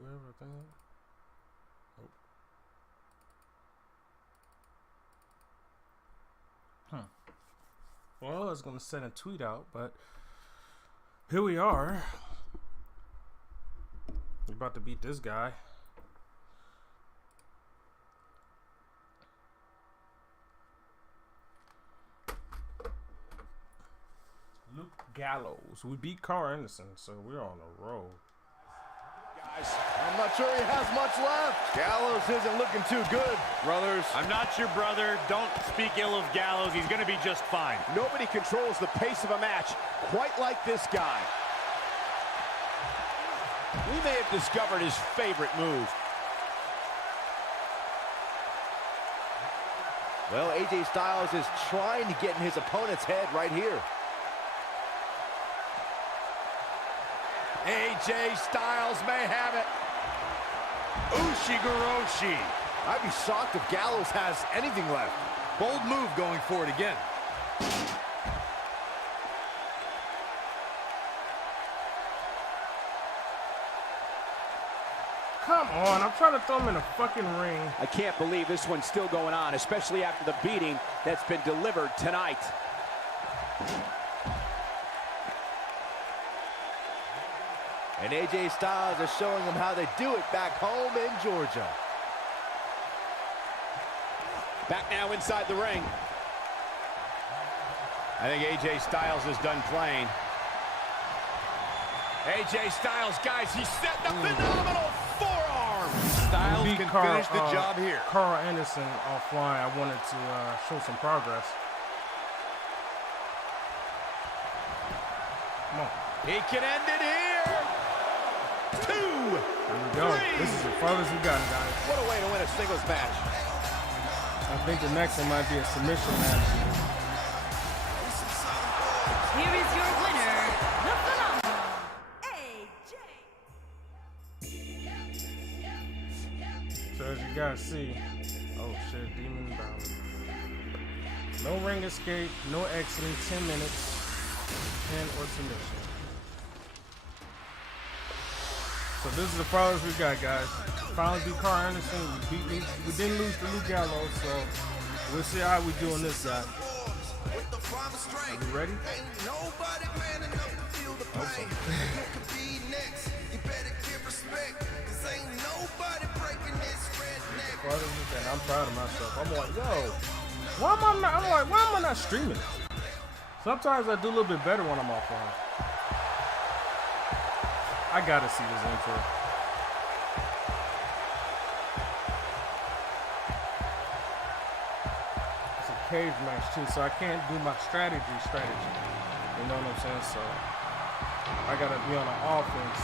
whoever thing. Oh. Well, I was gonna send a tweet out, but here we are. We're about to beat this guy. Luke Gallows. We beat Carl Anderson, so we're on a roll. Guys, I'm not sure he has much left. Gallows isn't looking too good, brothers. I'm not your brother. Don't speak ill of Gallows. He's going to be just fine. Nobody controls the pace of a match quite like this guy. We may have discovered his favorite move. Well, AJ Styles is trying to get in his opponent's head right here. AJ Styles may have it. Ushigoroshi. I'd be shocked if Gallows has anything left. Bold move going for it again. Come on, I'm trying to throw him in a fucking ring. I can't believe this one's still going on, especially after the beating that's been delivered tonight. And AJ Styles is showing them how they do it back home in Georgia. Back now inside the ring. I think AJ Styles is done playing. AJ Styles, guys, he set the phenomenal forearm. Styles can finish the job here. Carl Anderson offline. I wanted to show some progress. Come on. He can end it here. 2, Here we go. 3. This is the farthest we got, guys. What a way to win a singles match. I think the next one might be a submission match. Here is your winner, the phenomenal AJ. So as you guys see, oh shit, Demon Balor. No ring escape, no exiting, 10 minutes, pin or submission. So this is the farthest we got, guys. Finally beat Carl Anderson. We didn't lose to Luke Gallows, so we'll see how we do on this guy. Are you ready? I'm proud of myself. I'm like, yo, why am I not streaming it? Sometimes I do a little bit better when I'm offline. I gotta see this intro. It's a cage match too, so I can't do my strategy. You know what I'm saying? So I gotta be on the offense.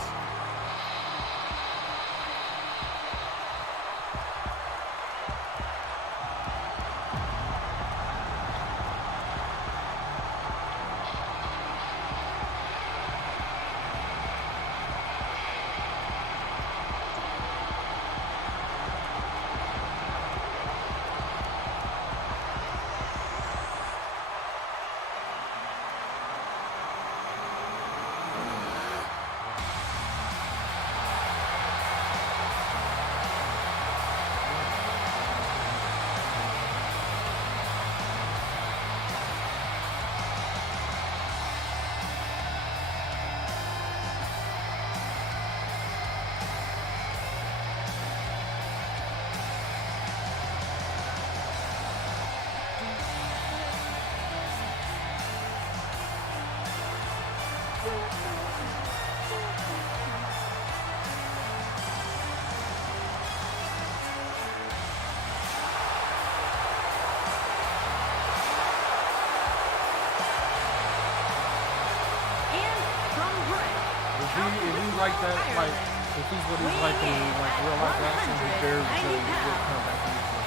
If he's like that, like if he's what he's like in like real life action, he's very resilient. He will come back easily.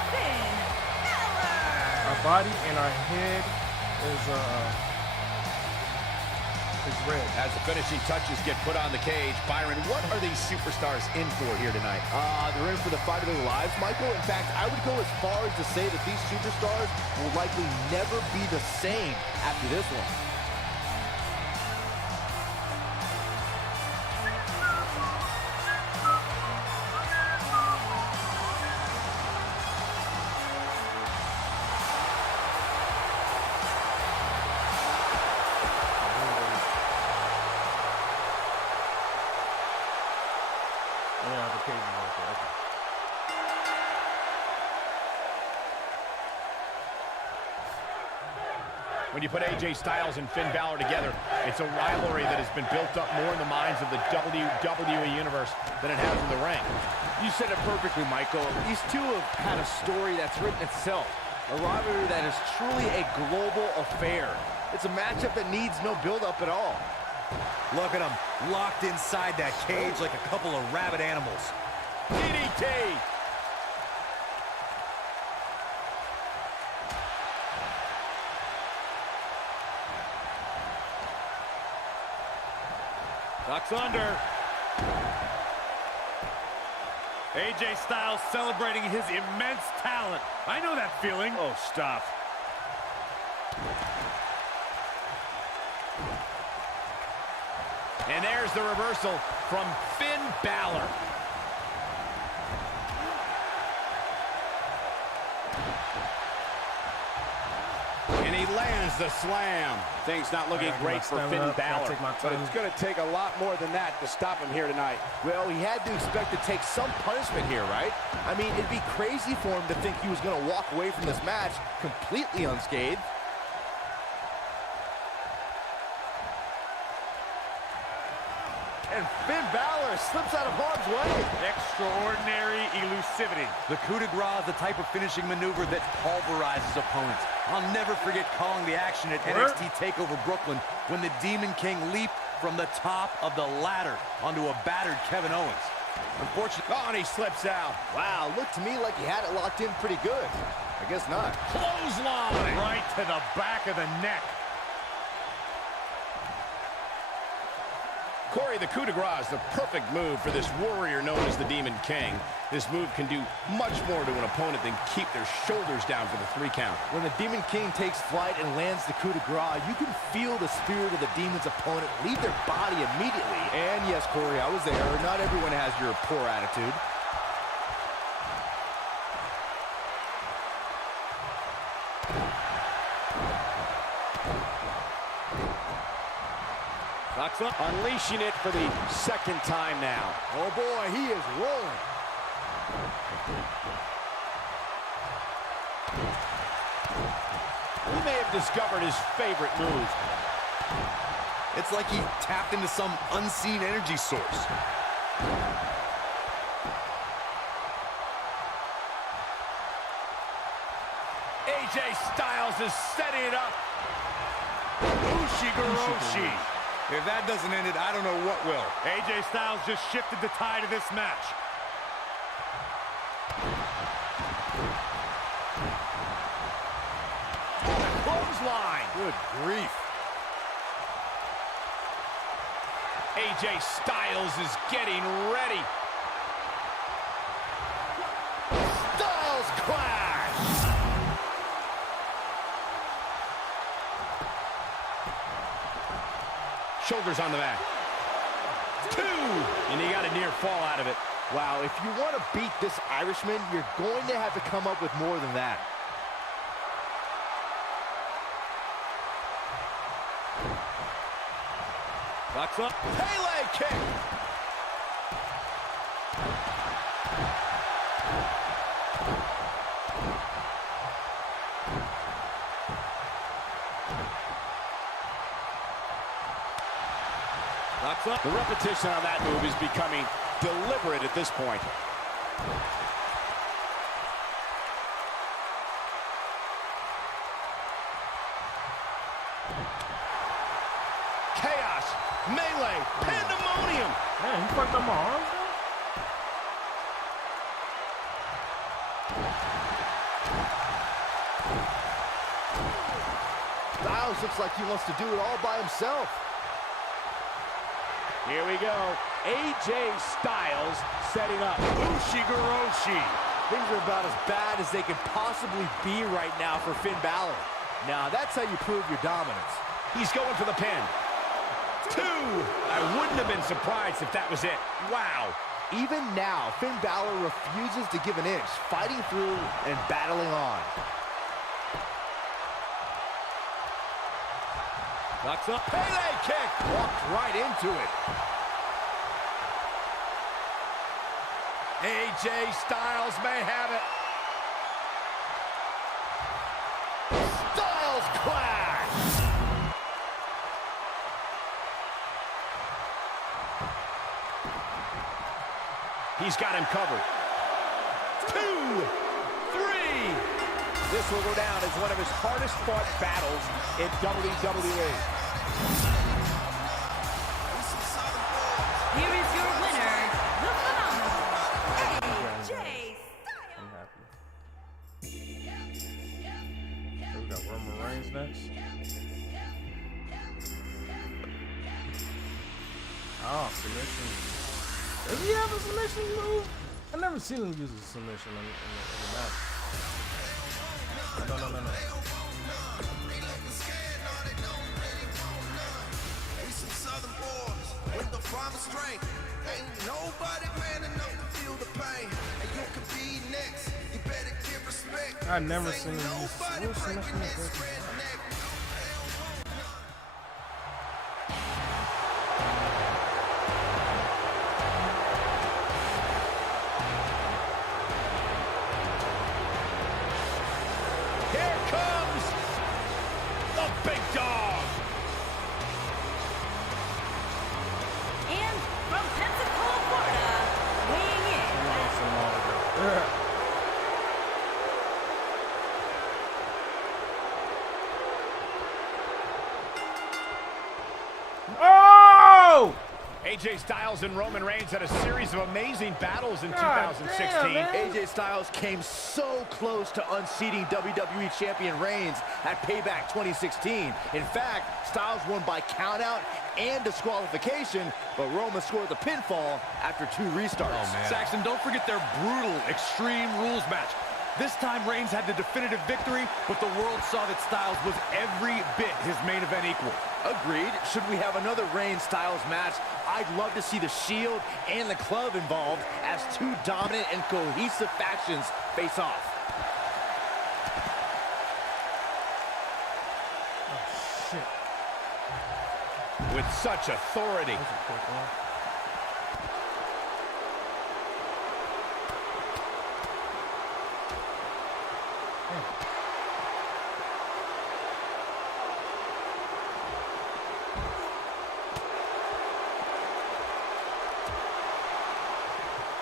Our body and our head is red. As the finishing touches get put on the cage, Byron, what are these superstars in for here tonight? They're in for the fight of their lives, Michael. In fact, I would go as far as to say that these superstars will likely never be the same after this one. When you put AJ Styles and Finn Balor together, it's a rivalry that has been built up more in the minds of the WWE Universe than it has in the ring. You said it perfectly, Michael. These two have had a story that's written itself. A rivalry that is truly a global affair. It's a matchup that needs no build-up at all. Look at them, locked inside that cage like a couple of rabid animals. DDT! Ducks under. AJ Styles celebrating his immense talent. I know that feeling. Oh, stop. And there's the reversal from Finn Balor. And he lands the slam. Things not looking great for Finn Balor. But it's going to take a lot more than that to stop him here tonight. Well, he had to expect to take some punishment here, right? I mean, it'd be crazy for him to think he was going to walk away from this match completely unscathed. And Finn Balor slips out of harm's way. Extraordinary elusivity. The coup de grace is the type of finishing maneuver that pulverizes opponents. I'll never forget calling the action at NXT TakeOver Brooklyn when the Demon King leaped from the top of the ladder onto a battered Kevin Owens. Unfortunately, and he slips out. Wow, looked to me like he had it locked in pretty good. I guess not. Clothesline. Right to the back of the neck. Corey, the coup de grace is the perfect move for this warrior known as the Demon King. This move can do much more to an opponent than keep their shoulders down for the 3 count. When the Demon King takes flight and lands the coup de grace, you can feel the spirit of the Demon's opponent leave their body immediately. And yes, Corey, I was there. Not everyone has your poor attitude. Ducks up. Unleashing it for the 2nd time now. Oh boy, he is rolling. He may have discovered his favorite move. It's like he tapped into some unseen energy source. AJ Styles is setting it up. Ushigoroshi. If that doesn't end it, I don't know what will. AJ Styles just shifted the tide of this match. Clothesline. Good grief. AJ Styles is getting ready. Styles Clash! Shoulders on the mat. 2! And he got a near fall out of it. Wow, if you want to beat this Irishman, you're going to have to come up with more than that. Ducks up. Pele kick. Ducks up. The repetition on that move is becoming deliberate at this point. Chaos, melee, pandemonium. Man, he fucked up my arms, though? Styles looks like he wants to do it all by himself. Here we go. AJ Styles setting up. Ushigoroshi. Things are about as bad as they could possibly be right now for Finn Balor. Now, that's how you prove your dominance. He's going for the pin. 2. I wouldn't have been surprised if that was it. Wow. Even now, Finn Balor refuses to give an inch, fighting through and battling on. Ducks up. Pele kick. Walked right into it. AJ Styles may have it. Styles Clash! He's got him covered. 2, 3. This will go down as one of his hardest fought battles in WWE. Here is your winner, the phenomenal AJ I'm Styles. happy. So we got Roman Reigns next. Oh, submission. Does he have a submission move? I've never seen him use a submission in the match. No. We some Southern boys with the promised strength. Ain't nobody man enough to feel the pain. And you could be next. You better give respect. I've never seen him use a submission in this. Here comes the big dog. And from Pensacola, Florida, weighing in at Oh! AJ Styles and Roman Reigns had a series of amazing battles in God 2016. damn, man. AJ Styles came so close to unseating WWE Champion Reigns at Payback 2016. In fact, Styles won by countout and disqualification, but Roman scored the pinfall after 2 restarts. Saxon, don't forget their brutal Extreme Rules match. This time Reigns had the definitive victory, but the world saw that Styles was every bit his main event equal. Agreed. Should we have another Reigns-Styles match, I'd love to see the Shield and the Club involved as 2 dominant and cohesive factions face off. Shit. With such authority. That's a quick one.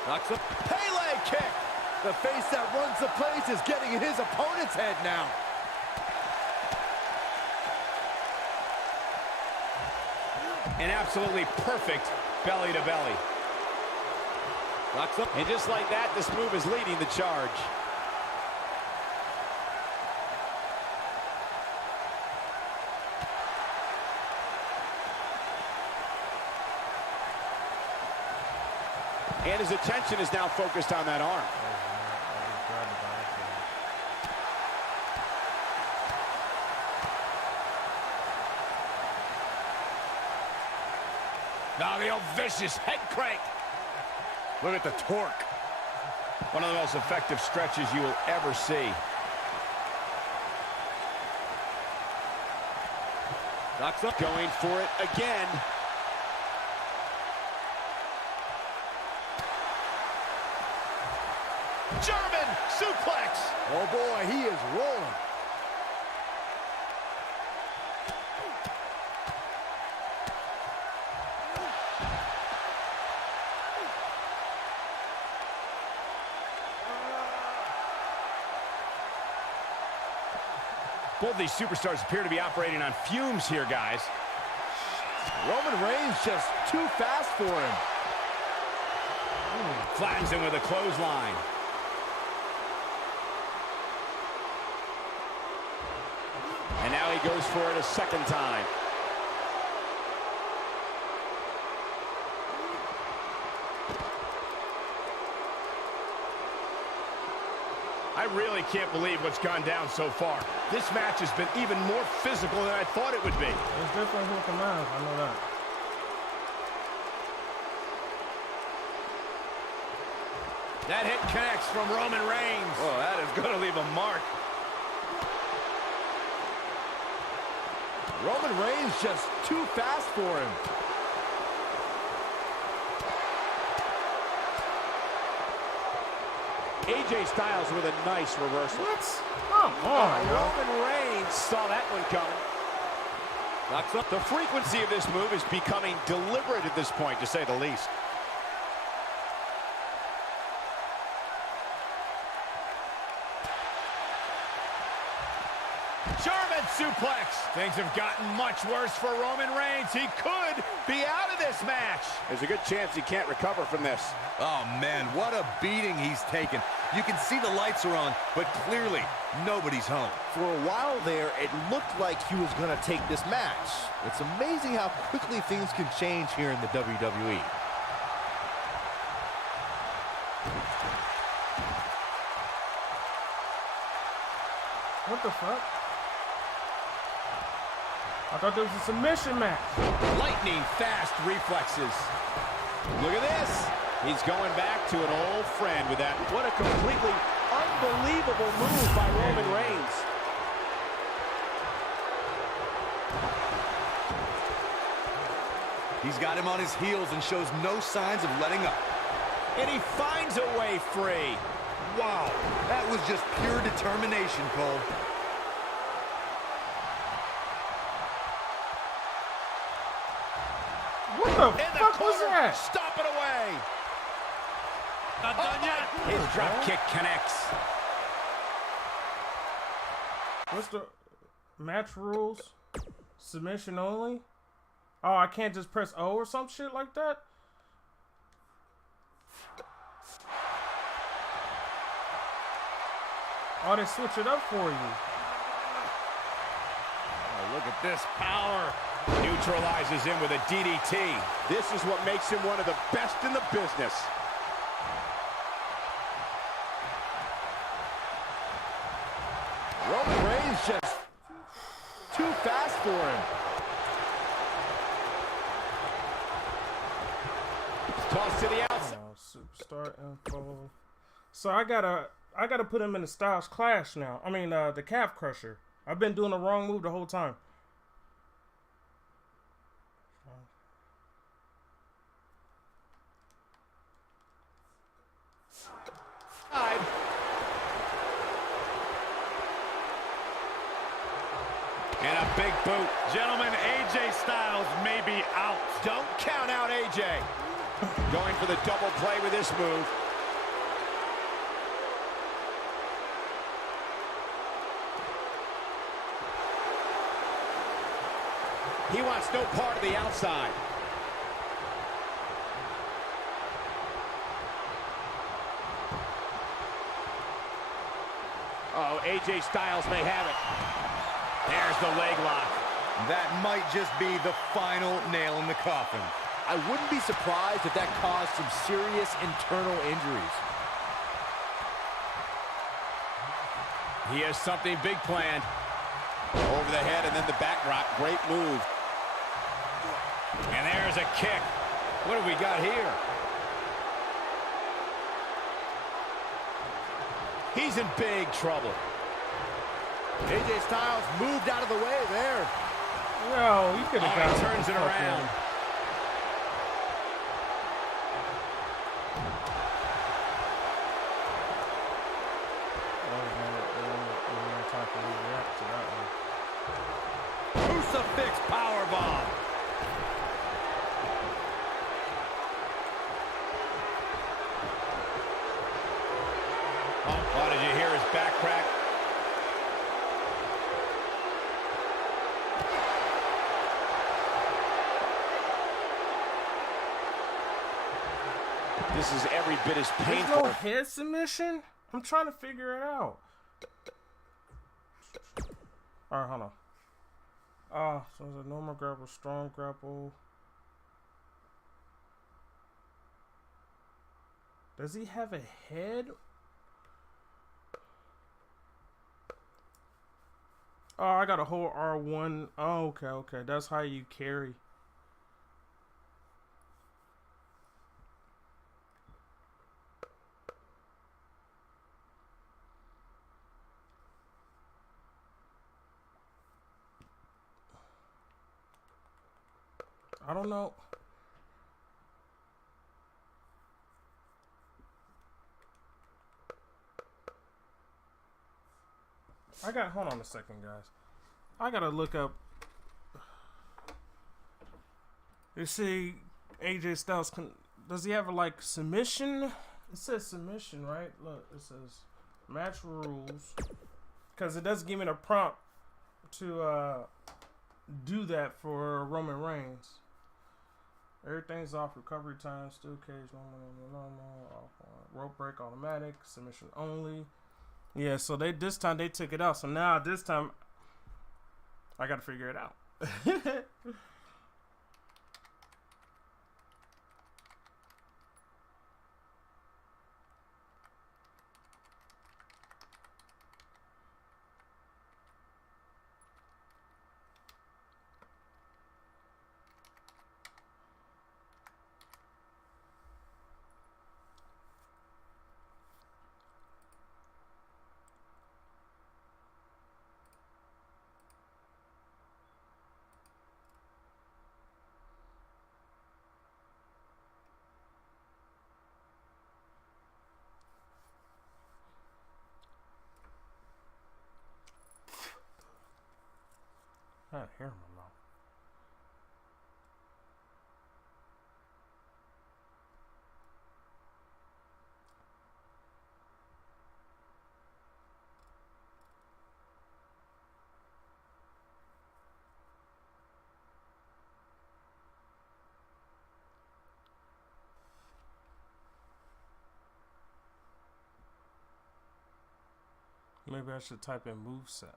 Knocks up. Pele kick. The face that runs the place is getting in his opponent's head now. An absolutely perfect belly to belly. Knocks up. And just like that, this move is leading the charge. And his attention is now focused on that arm. Now the old vicious head crank. Look at the torque. One of the most effective stretches you will ever see. Knocks up. Going for it again. German suplex. Oh boy, he is rolling. Both of these superstars appear to be operating on fumes here, guys. Roman Reigns just too fast for him. Flattens him with a clothesline. And now he goes for it a second time. I really can't believe what's gone down so far. This match has been even more physical than I thought it would be. It's different with the mouth, I know that. That hit connects from Roman Reigns. Oh, that is going to leave a mark. Roman Reigns just too fast for him. AJ Styles with a nice reversal. What? Come on, yo. Roman Reigns saw that one coming. Knocks up. The frequency of this move is becoming deliberate at this point, to say the least. German suplex. Things have gotten much worse for Roman Reigns. He could be out of this match. There's a good chance he can't recover from this. Oh, man, what a beating he's taken. You can see the lights are on, but clearly nobody's home. For a while there, it looked like he was going to take this match. It's amazing how quickly things can change here in the WWE. What the fuck? I thought there was a submission match. Lightning fast reflexes. Look at this. He's going back to an old friend with that. What a completely unbelievable move by Roman Reigns. He's got him on his heels and shows no signs of letting up. And he finds a way free. Wow, that was just pure determination, Cole. What the In the fuck was corner, that? stop it away. Not done yet. His drop kick connects. What's the match rules? Submission only? Oh, I can't just press O or some shit like that? Oh, they switch it up for you. Oh, look at this power. Neutralizes him with a DDT. This is what makes him one of the best in the business. Roman Reigns just too fast for him. Toss to the outside. Oh, superstar info. So I gotta put him in the Styles Clash now. I mean, the Calf Crusher. I've been doing the wrong move the whole time. And a big boot. Gentlemen, AJ Styles may be out. Don't count out AJ. Going for the double play with this move. He wants no part of the outside. Oh, AJ Styles may have it. There's the leg lock. That might just be the final nail in the coffin. I wouldn't be surprised if that caused some serious internal injuries. He has something big planned. Over the head and then the back rock. Great move. And there's a kick. What have we got here? He's in big trouble. AJ Styles moved out of the way there. Yo, you could have got He turns it around. Crucifix powerbomb. Oh, did you hear his back crack? This is every bit as There's painful. no head submission? I'm trying to figure it out. Alright, hold on. So it's a normal grapple, strong grapple. Does he have a head? Oh, I got a whole R1. Oh, okay. That's how you carry. I don't know. Hold on a second, guys. I gotta look up. You see, AJ Styles, does he have a, like, submission? It says submission, right? Look, it says match rules. Because it does give me the prompt do that for Roman Reigns. Everything's off. Recovery time, still cage, normal, rope break, automatic, submission only. Yeah, so this time they took it out. So now this time I gotta figure it out. I had hair in my mouth. Maybe I should type in moveset.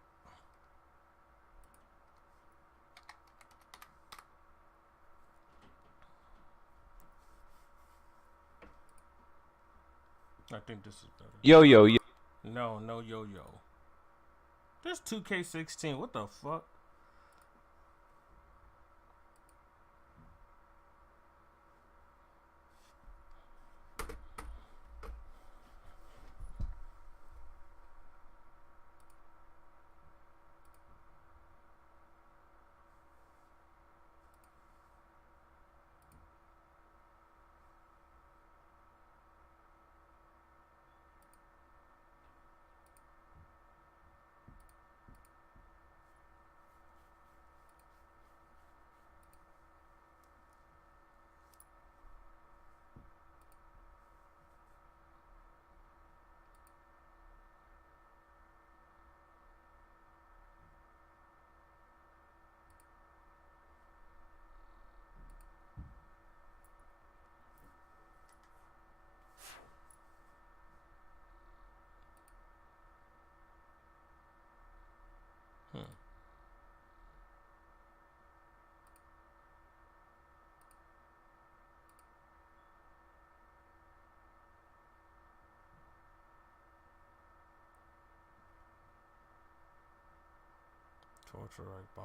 I think this is better. Yo. No yo-yo. There's 2K16. What the fuck? Torture right bomb.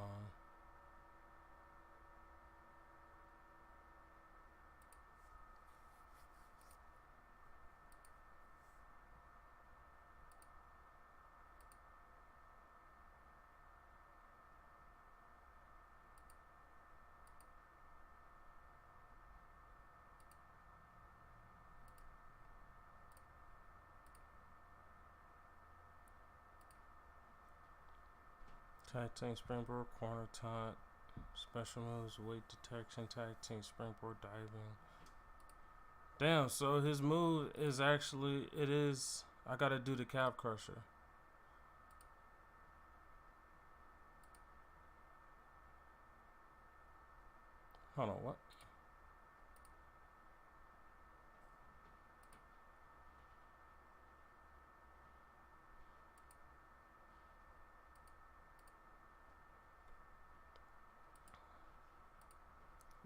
Tag team springboard, corner taunt, special moves, weight detection, tag team springboard diving. Damn, so his move is actually, I gotta do the calf crusher. Hold on, what?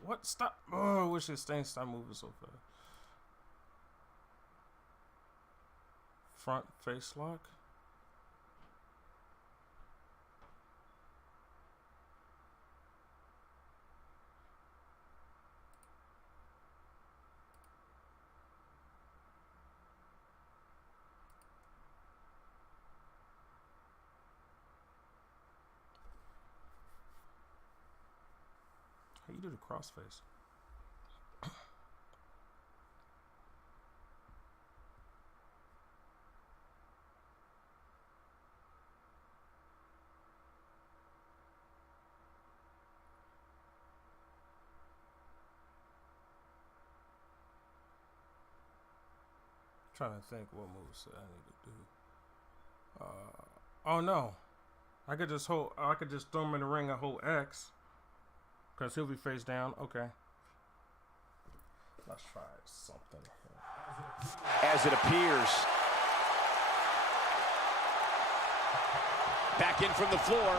What? Stop. Oh, I wish his thing stopped moving so fast. Front face lock. How you do the crossface? Trying to think what moves I need to do. Oh no, I could just hold. I could just throw him in the ring and hold X, cause he'll be face down. Okay. Let's try something here. As it appears. Back in from the floor.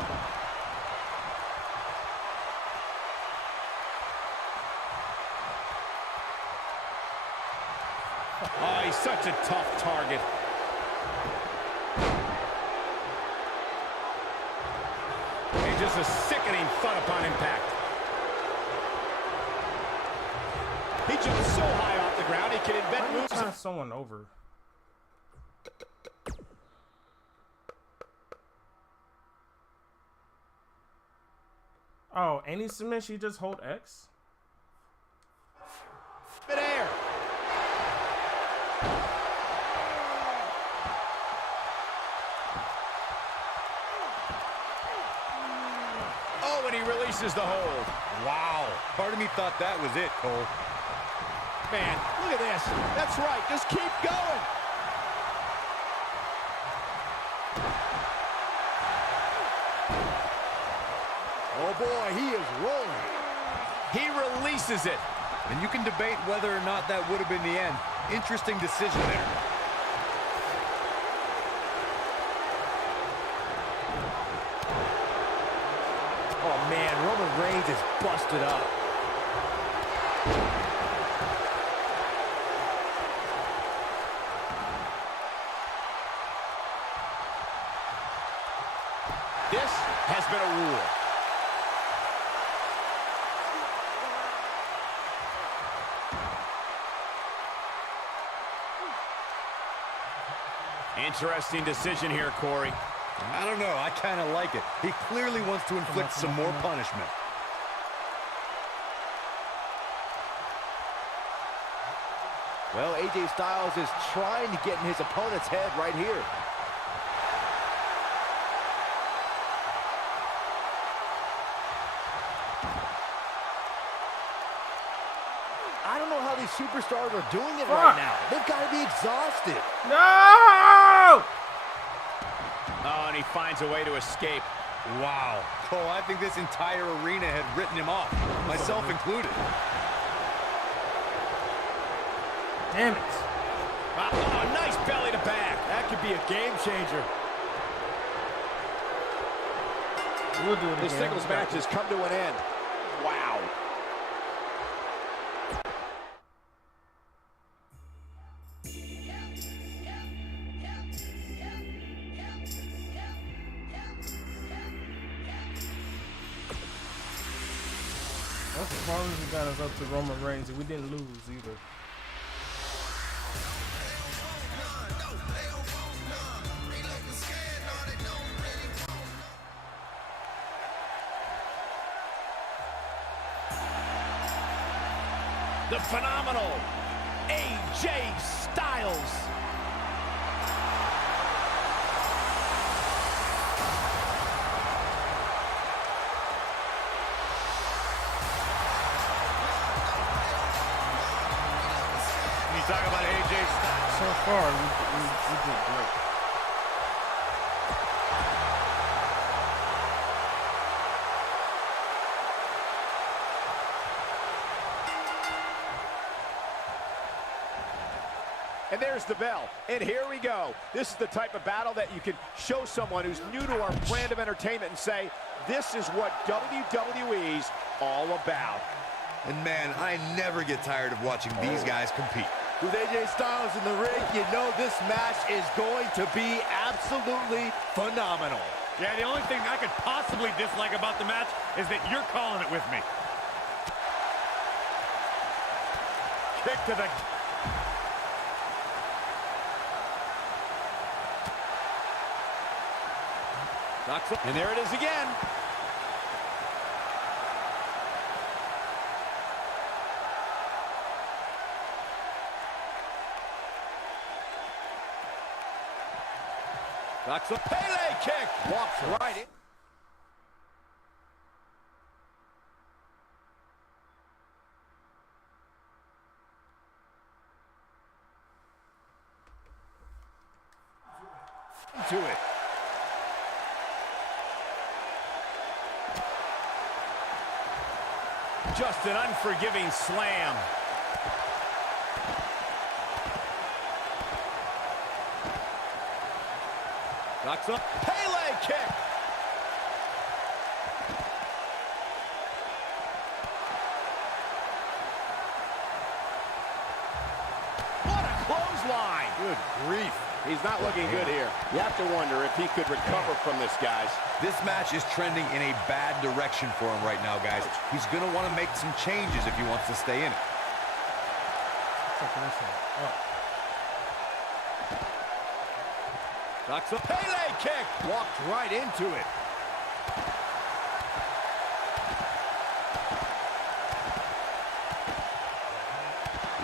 Oh, he's such a tough target. And just a sickening thud upon impact. He jumps so high off the ground, he can invent moves. Turn someone over. Oh, any submission, you just hold X? Midair. Oh, and he releases the hold. Wow. Part of me thought that was it, Cole. Man, look at this. That's right. Just keep going. Oh boy, he is rolling. He releases it. And you can debate whether or not that would have been the end. Interesting decision there. Oh man, Roman Reigns is busted up. This has been a rule. Interesting decision here, Corey. I don't know. I kind of like it. He clearly wants to inflict some more punishment. Well, AJ Styles is trying to get in his opponent's head right here. I don't know how these superstars are doing it right now. They've got to be exhausted. No! Oh, and he finds a way to escape. Wow. Cole, I think this entire arena had written him off, myself included. Damn it. Oh, nice belly to back. That could be a game changer. We'll do it again. This singles match has come to an end. Wow. That's as far as we got us up to Roman Reigns, and we didn't lose either. The phenomenal AJ Styles. You talk about AJ Styles. So far, we did great. And there's the bell. And here we go. This is the type of battle that you can show someone who's new to our brand of entertainment and say, this is what WWE's all about. And man, I never get tired of watching these guys compete. With AJ Styles in the ring, you know this match is going to be absolutely phenomenal. Yeah, the only thing I could possibly dislike about the match is that you're calling it with me. Kick to the... And there it is again. That's a Pele kick. Walks right in. To it. Just an unforgiving slam. Knocks up. Pele kick. What a clothesline. Good grief. He's not looking good here. You have to wonder if he could recover from this, guys. This match is trending in a bad direction for him right now, guys. He's going to want to make some changes if he wants to stay in it. Knocks up. Pele kick. Walked right into it.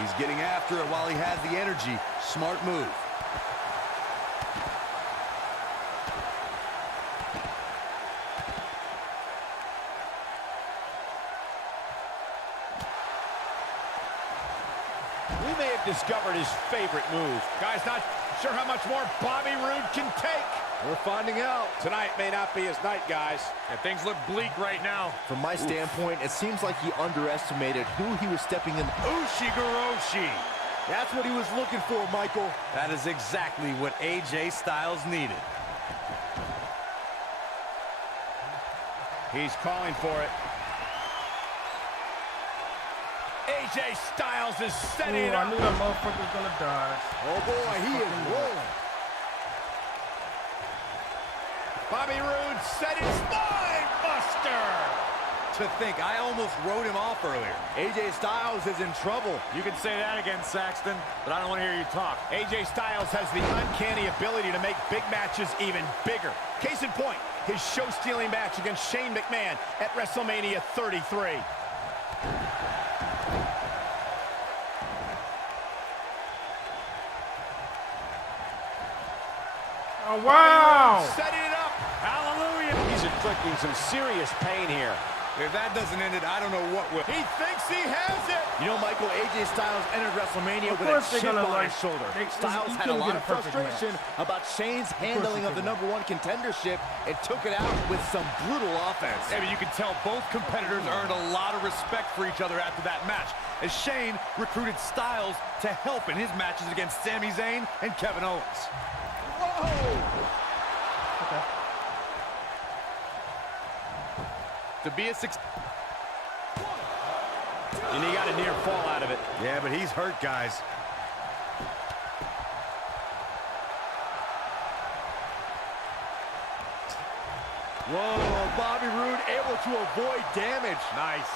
He's getting after it while he has the energy. Smart move. We may have discovered his favorite move. Guy's not sure how much more Bobby Roode can take. We're finding out. Tonight may not be his night, guys. And things look bleak right now. From my standpoint, it seems like he underestimated who he was stepping in. Ushigoroshi. That's what he was looking for, Michael. That is exactly what AJ Styles needed. He's calling for it. AJ Styles is setting it I up. knew that motherfucker's gonna die. Oh boy, he is rolling. Bobby Roode set his spine buster. To think, I almost wrote him off earlier. AJ Styles is in trouble. You can say that again, Saxton, but I don't want to hear you talk. AJ Styles has the uncanny ability to make big matches even bigger. Case in point, his show-stealing match against Shane McMahon at WrestleMania 33. Oh, wow! Setting it up. Hallelujah. He's inflicting some serious pain here. If that doesn't end it, I don't know what will. He thinks he has it. You know, Michael, AJ Styles entered WrestleMania Of with a course they're chip gonna, on like, his shoulder. you Styles had a couldn't lot get of a perfect frustration about Shane's handling of the #1 contendership and took it out with some brutal offense. I mean, you can tell both competitors earned a lot of respect for each other after that match, as Shane recruited Styles to help in his matches against Sami Zayn and Kevin Owens. Okay. To be a success. And he got a near fall out of it. Yeah, but he's hurt, guys. Whoa, Bobby Roode able to avoid damage. Nice.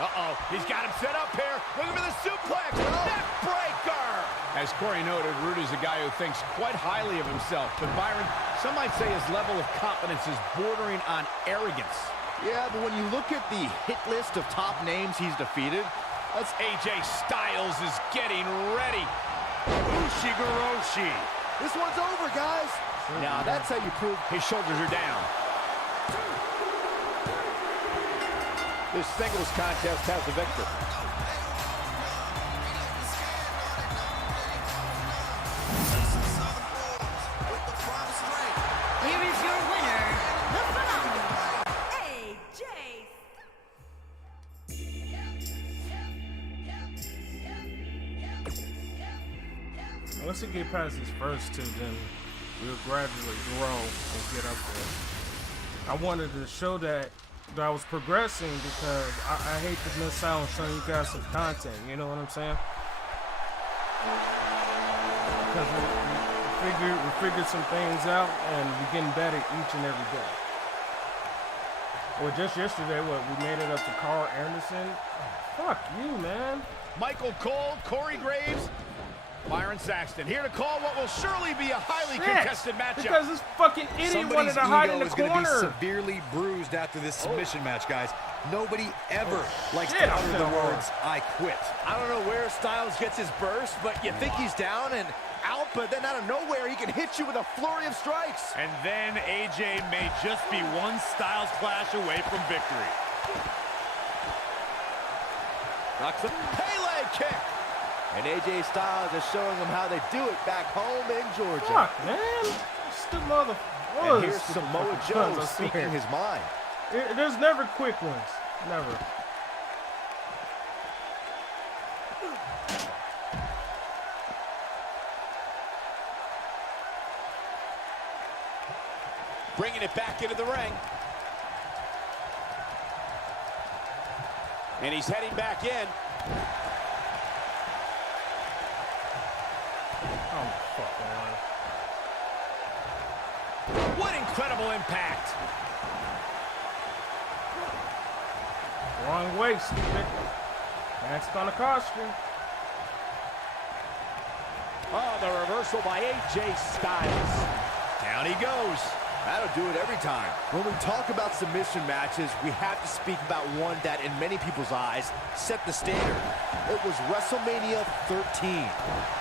Uh-oh, he's got him set up here. Looking for the suplex. Neck breaker. As Corey noted, Roode is a guy who thinks quite highly of himself. But Byron, some might say his level of confidence is bordering on arrogance. Yeah, but when you look at the hit list of top names he's defeated, That's AJ Styles is getting ready. Ushigoroshi. this one's over, guys. Now, that's how you prove His shoulders are down. This singles contest has the victor. Here is your winner, the phenomenal AJ. Once he get past his first two, then we'll gradually grow and get up there. I wanted to show that I was progressing because I hate to miss out on showing you guys some content. You know what I'm saying? Because we figured some things out and we're getting better each and every day. Well, just yesterday, we made it up to Carl Anderson. Fuck you, man. Michael Cole, Corey Graves, Byron Saxton here to call what will surely be a highly contested matchup. Because this fucking idiot wanted Somebody's to hide in ego the is going to be corner. severely bruised after this submission match, guys. Nobody ever likes shit, to I utter fell the words, I quit. I don't know where Styles gets his burst, but you think he's down and out, but then out of nowhere, he can hit you with a flurry of strikes. And then AJ may just be one Styles clash away from victory. Knocks him. Pele kick. And AJ Styles is showing them how they do it back home in Georgia. Fuck, man. Still mother. And here's Samoa Joe speaking his mind. There's never quick ones. Never. Bringing it back into the ring. And he's heading back in. Oh, fuck, man. What incredible impact. Wrong way, stupid. That's gonna cost you. Oh, the reversal by AJ Styles. Down he goes. That'll do it every time. When we talk about submission matches, we have to speak about one that, in many people's eyes, set the standard. It was WrestleMania 13.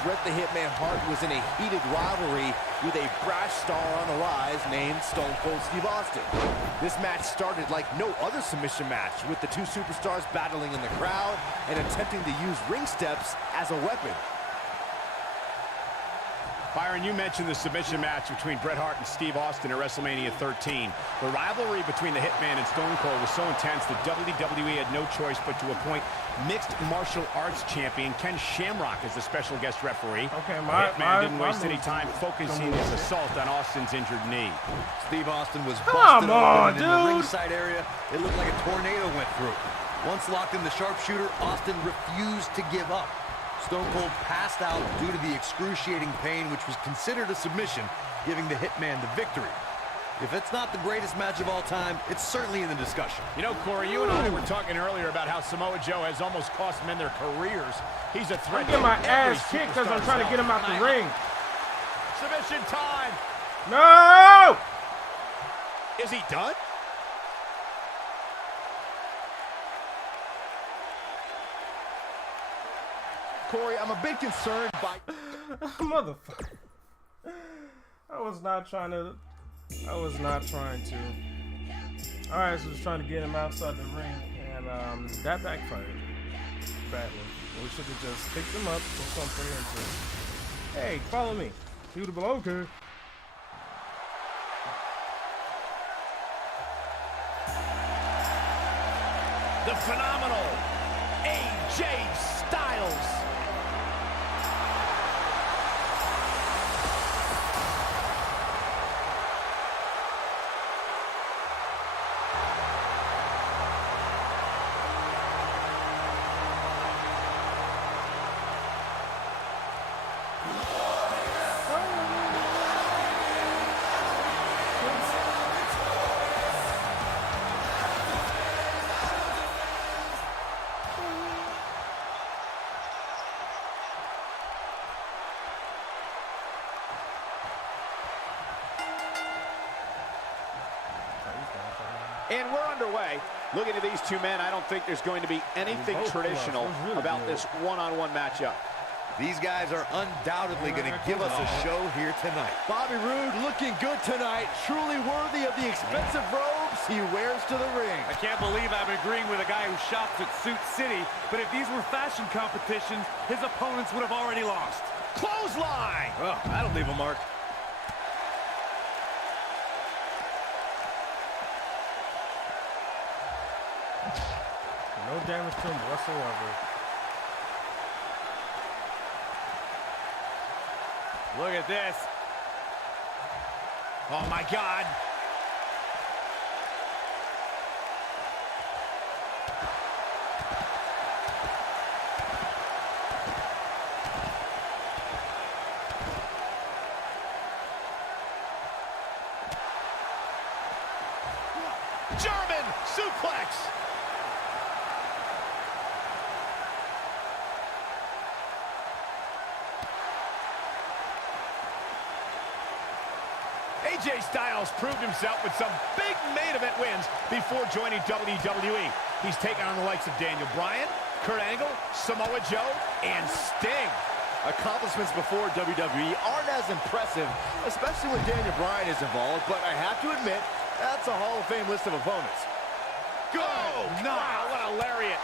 Bret the Hitman Hart was in a heated rivalry with a brash star on the rise named Stone Cold Steve Austin. This match started like no other submission match, with the two superstars battling in the crowd and attempting to use ring steps as a weapon. Byron, you mentioned the submission match between Bret Hart and Steve Austin at WrestleMania 13. The rivalry between the Hitman and Stone Cold was so intense that WWE had no choice but to appoint mixed martial arts champion Ken Shamrock as the special guest referee. Okay, the Hitman didn't waste any time focusing his assault on Austin's injured knee. Steve Austin was Come busted on, open, and in the dude. ringside area, it looked like a tornado went through. Once locked in the sharpshooter, Austin refused to give up. Stone Cold passed out due to the excruciating pain, which was considered a submission, giving the Hitman the victory. If it's not the greatest match of all time, it's certainly in the discussion. You know, Corey, you and I were talking earlier about how Samoa Joe has almost cost men their careers. He's a threat. I'm getting my to every ass kicked because I'm superstar's trying to get him out the ring. Submission time. No! Is he done? Corey, I'm a bit concerned by... Motherfucker. I was not trying to. Alright, so I was trying to get him outside the ring, and that backfired badly. We should have just picked him up or something and just, hey, follow me. He would have been okay. The phenomenal AJ Styles. And we're underway. Looking at these two men, I don't think there's going to be anything traditional about this one-on-one matchup. These guys are undoubtedly going to give us a show here tonight. Bobby Roode looking good tonight, truly worthy of the expensive robes he wears to the ring. I can't believe I'm agreeing with a guy who shops at Suit City, but if these were fashion competitions, his opponents would have already lost. Clothesline! Oh, that'll leave a mark. No damage to him whatsoever. Look at this. Oh, my God. German suplex. AJ Styles proved himself with some big main event wins before joining WWE. He's taken on the likes of Daniel Bryan, Kurt Angle, Samoa Joe, and Sting. Accomplishments before WWE aren't as impressive, especially when Daniel Bryan is involved, but I have to admit, that's a Hall of Fame list of opponents. Go! Wow, what a lariat.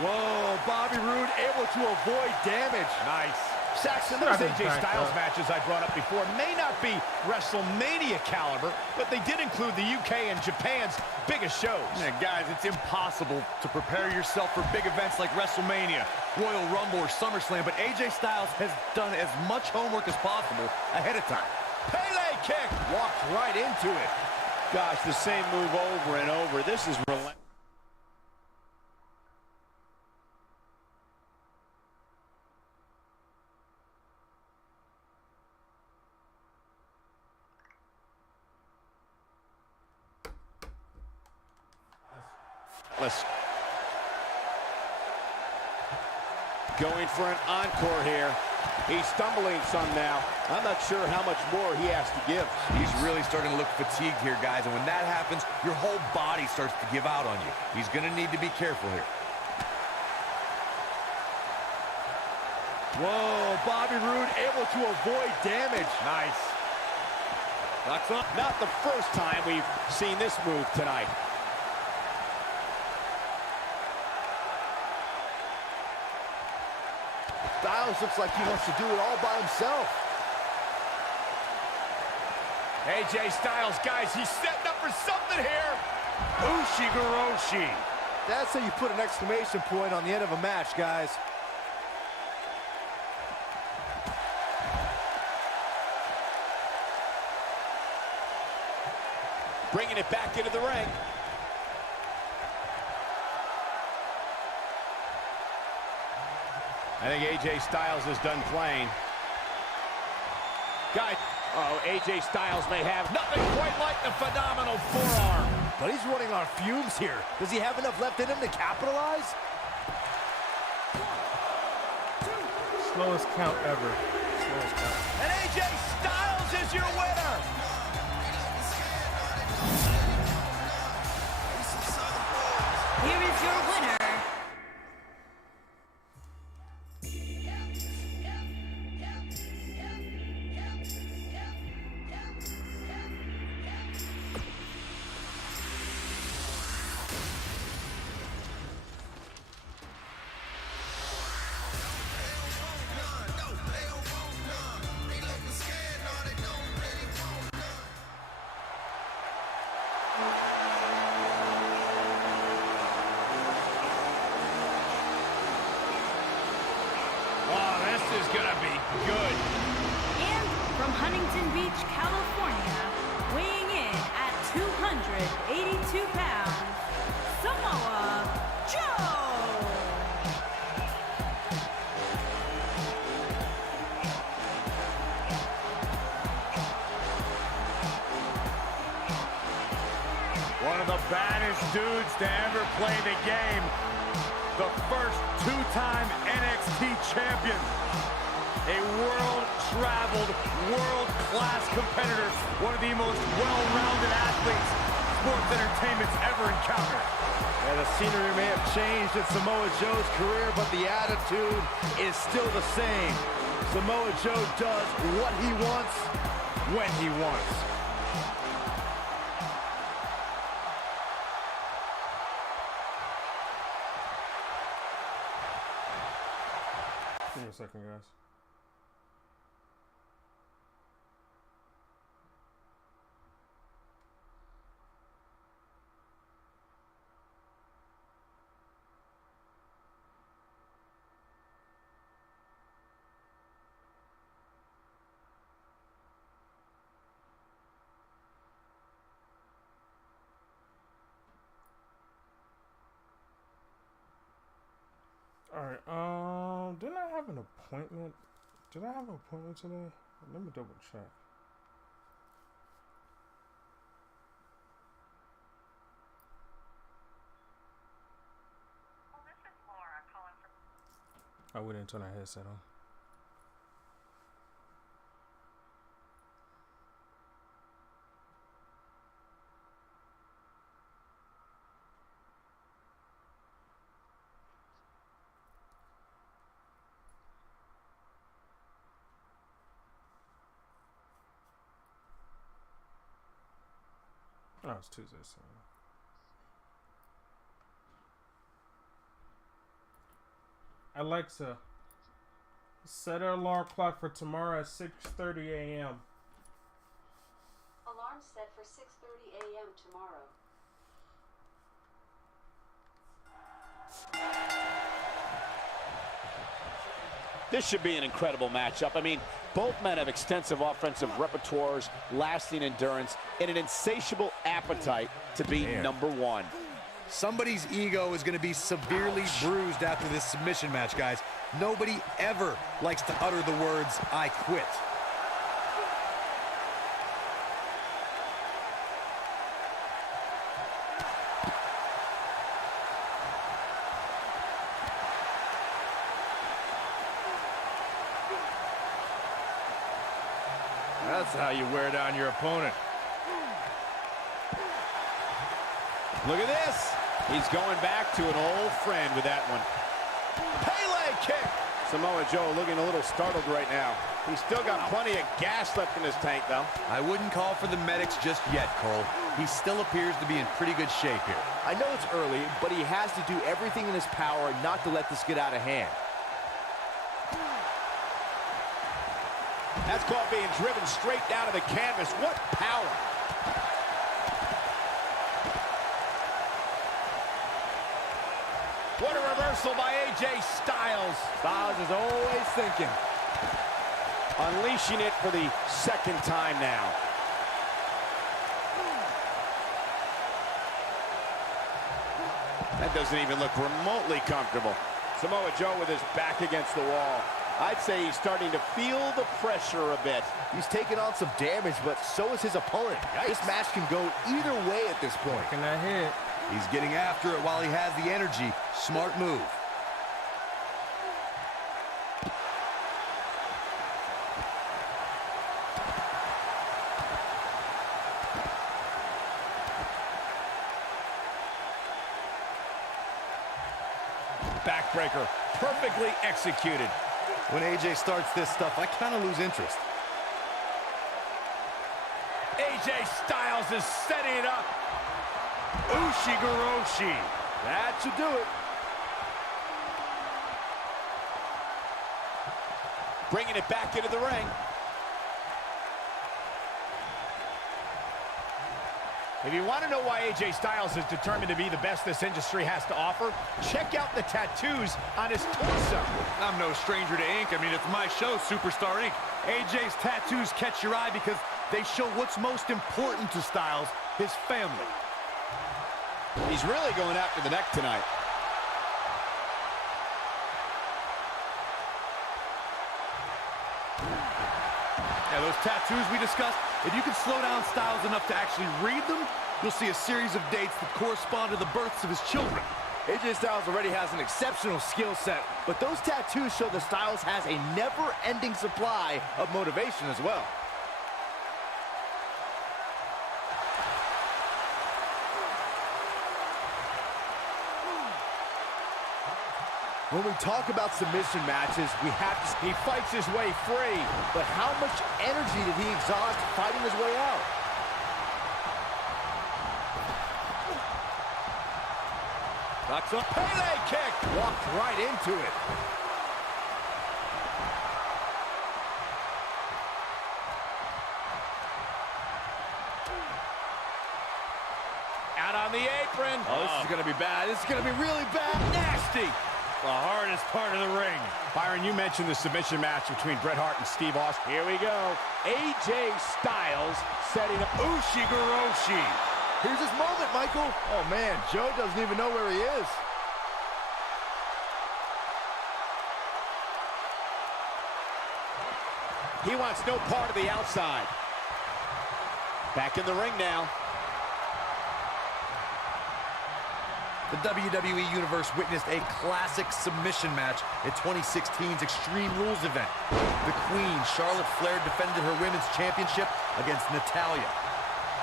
Whoa, Bobby Roode able to avoid damage. Nice. Saxton, Not those his AJ back Styles up. matches I brought up before may not be WrestleMania caliber, but they did include the UK and Japan's biggest shows. Yeah, guys, it's impossible to prepare yourself for big events like WrestleMania, Royal Rumble, or SummerSlam, but AJ Styles has done as much homework as possible ahead of time. Pele kick. Walked right into it. Gosh, the same move over and over. This is relentless. Going for an encore here. He's stumbling some now. I'm not sure how much more he has to give. He's really starting to look fatigued here, guys, and when that happens, your whole body starts to give out on you. He's going to need to be careful here. Whoa, Bobby Roode able to avoid damage. Nice. Knocks up. Not the first time we've seen this move tonight. Styles looks like he wants to do it all by himself. AJ Styles, guys, he's setting up for something here. Ushigoroshi. That's how you put an exclamation point on the end of a match, guys. Bringing it back into the ring. I think AJ Styles is done playing. Guys, AJ Styles may have nothing quite like the phenomenal forearm. But he's running on fumes here. Does he have enough left in him to capitalize? Slowest count ever. Slowest count. And AJ Styles is your winner. Here is your winner, Oh, this is gonna be good. and from Huntington Beach, California, weighing in at 282 pounds, Samoa Joe! One of the baddest dudes to ever play the game. The first two-time NXT champion. A world-traveled, world-class competitor. One of the most well-rounded athletes sports entertainment's ever encountered. Yeah, the scenery may have changed in Samoa Joe's career, but the attitude is still the same. Samoa Joe does what he wants, when he wants. Give me a second, guys. Alright, didn't I have an appointment? Did I have an appointment today? Let me double check. Well, this is Laura calling from... Oh, we didn't turn our headset on. Oh, it's Tuesday, so. Alexa, set an alarm clock for tomorrow at 6:30 a.m. Alarm set for 6:30 a.m. tomorrow. This should be an incredible matchup. I mean, both men have extensive offensive repertoires, lasting endurance, and an insatiable appetite to be number one. Somebody's ego is going to be severely bruised after this submission match, guys. Nobody ever likes to utter the words, "I quit." That's how you wear down your opponent. Look at this. He's going back to an old friend with that one. Pele kick. Samoa Joe looking a little startled right now. He's still got plenty of gas left in his tank, though. I wouldn't call for the medics just yet, Cole. He still appears to be in pretty good shape here. I know it's early, but he has to do everything in his power not to let this get out of hand. That's called being driven straight down to the canvas. What power. What a reversal by AJ Styles. Styles is always thinking. Unleashing it for the second time now. That doesn't even look remotely comfortable. Samoa Joe with his back against the wall. I'd say he's starting to feel the pressure a bit. He's taking on some damage, but so is his opponent. Yikes. This match can go either way at this point. Can I hit? He's getting after it while he has the energy. Smart move. Backbreaker, perfectly executed. When AJ starts this stuff, I kind of lose interest. AJ Styles is setting it up. Ushigoroshi. That should do it. Bringing it back into the ring. If you want to know why AJ Styles is determined to be the best this industry has to offer, check out the tattoos on his torso. I'm no stranger to ink. I mean, it's my show, Superstar Inc. AJ's tattoos catch your eye because they show what's most important to Styles, his family. He's really going after the neck tonight. Yeah, those tattoos we discussed, if you can slow down Styles enough to actually read them, you'll see a series of dates that correspond to the births of his children. AJ Styles already has an exceptional skill set, but those tattoos show that Styles has a never-ending supply of motivation as well. When we talk about submission matches, we have to... He fights his way free. But how much energy did he exhaust fighting his way out? That's a Pele kick. Walked right into it. Out on the apron. Oh, this is going to be bad. This is going to be really bad. Nasty. The hardest part of the ring. Byron, you mentioned the submission match between Bret Hart and Steve Austin. Here we go. AJ Styles setting up Ushigoroshi. Here's his moment, Michael. Oh, man, Joe doesn't even know where he is. He wants no part of the outside. Back in the ring now. The WWE Universe witnessed a classic submission match at 2016's Extreme Rules event. The Queen, Charlotte Flair, defended her women's championship against Natalya.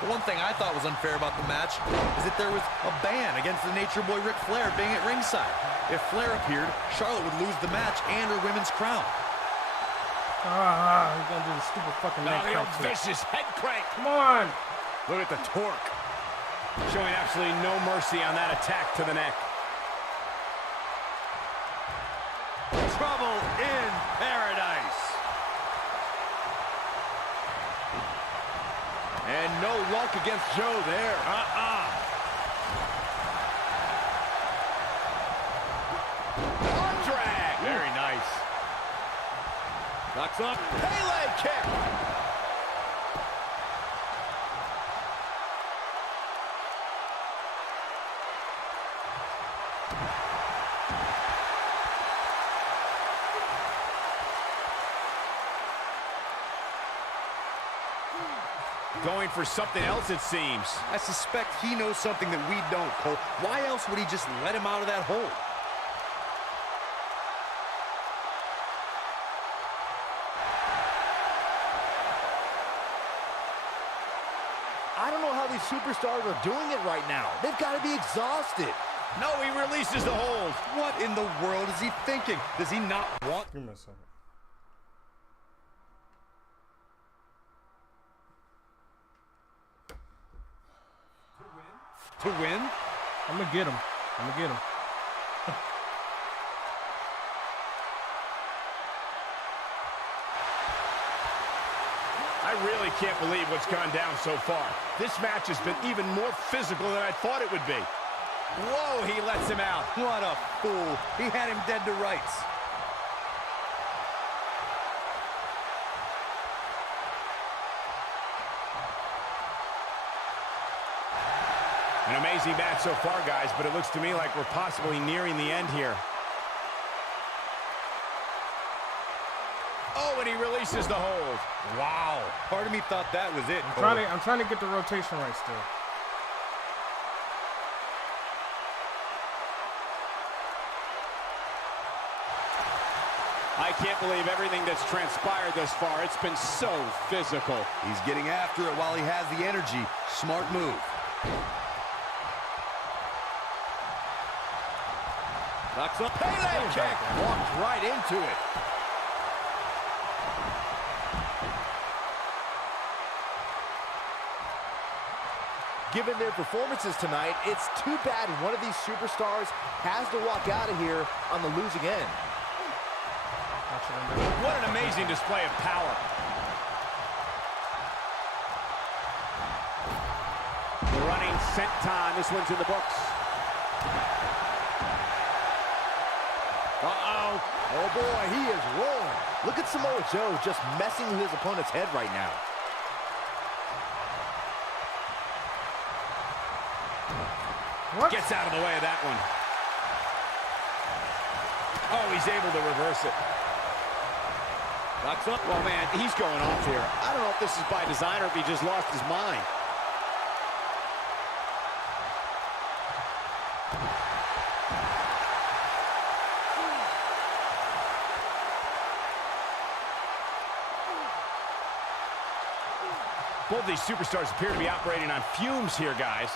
The one thing I thought was unfair about the match is that there was a ban against the Nature Boy Ric Flair being at ringside. If Flair appeared, Charlotte would lose the match and her women's crown. He's gonna do the stupid fucking neck Now the crank too. vicious head crank. Come on! Look at the torque. Showing absolutely no mercy on that attack to the neck. trouble in paradise. And no luck against Joe there. Arm drag. Very nice. Knocks up. Pele kick. Going for something else, it seems. I suspect he knows something that we don't, Cole. Why else would he just let him out of that hole? I don't know how these superstars are doing it right now. They've got to be exhausted. No, he releases the hold. What in the world is he thinking? Does he not want... Give me a second. To win? I'm gonna get him. I really can't believe what's gone down so far. This match has been even more physical than I thought it would be. Whoa, he lets him out. What a fool. He had him dead to rights. An amazing match so far, guys, but it looks to me like we're possibly nearing the end here. Oh, and he releases the hold. Wow. Part of me thought that was it, Cole. I'm trying to get the rotation right still. I can't believe everything that's transpired thus far. It's been so physical. He's getting after it while he has the energy. Smart move. Knocks up. Pele kick. Walks right into it. Given their performances tonight, it's too bad one of these superstars has to walk out of here on the losing end. What an amazing display of power. The running senton. This one's in the books. Uh-oh. Oh, boy, he is rolling. Look at Samoa Joe just messing with his opponent's head right now. What? Gets out of the way of that one. Oh, he's able to reverse it. Knocks up. Well, man, he's going off here. I don't know if this is by design or if he just lost his mind. Both these superstars appear to be operating on fumes here, guys.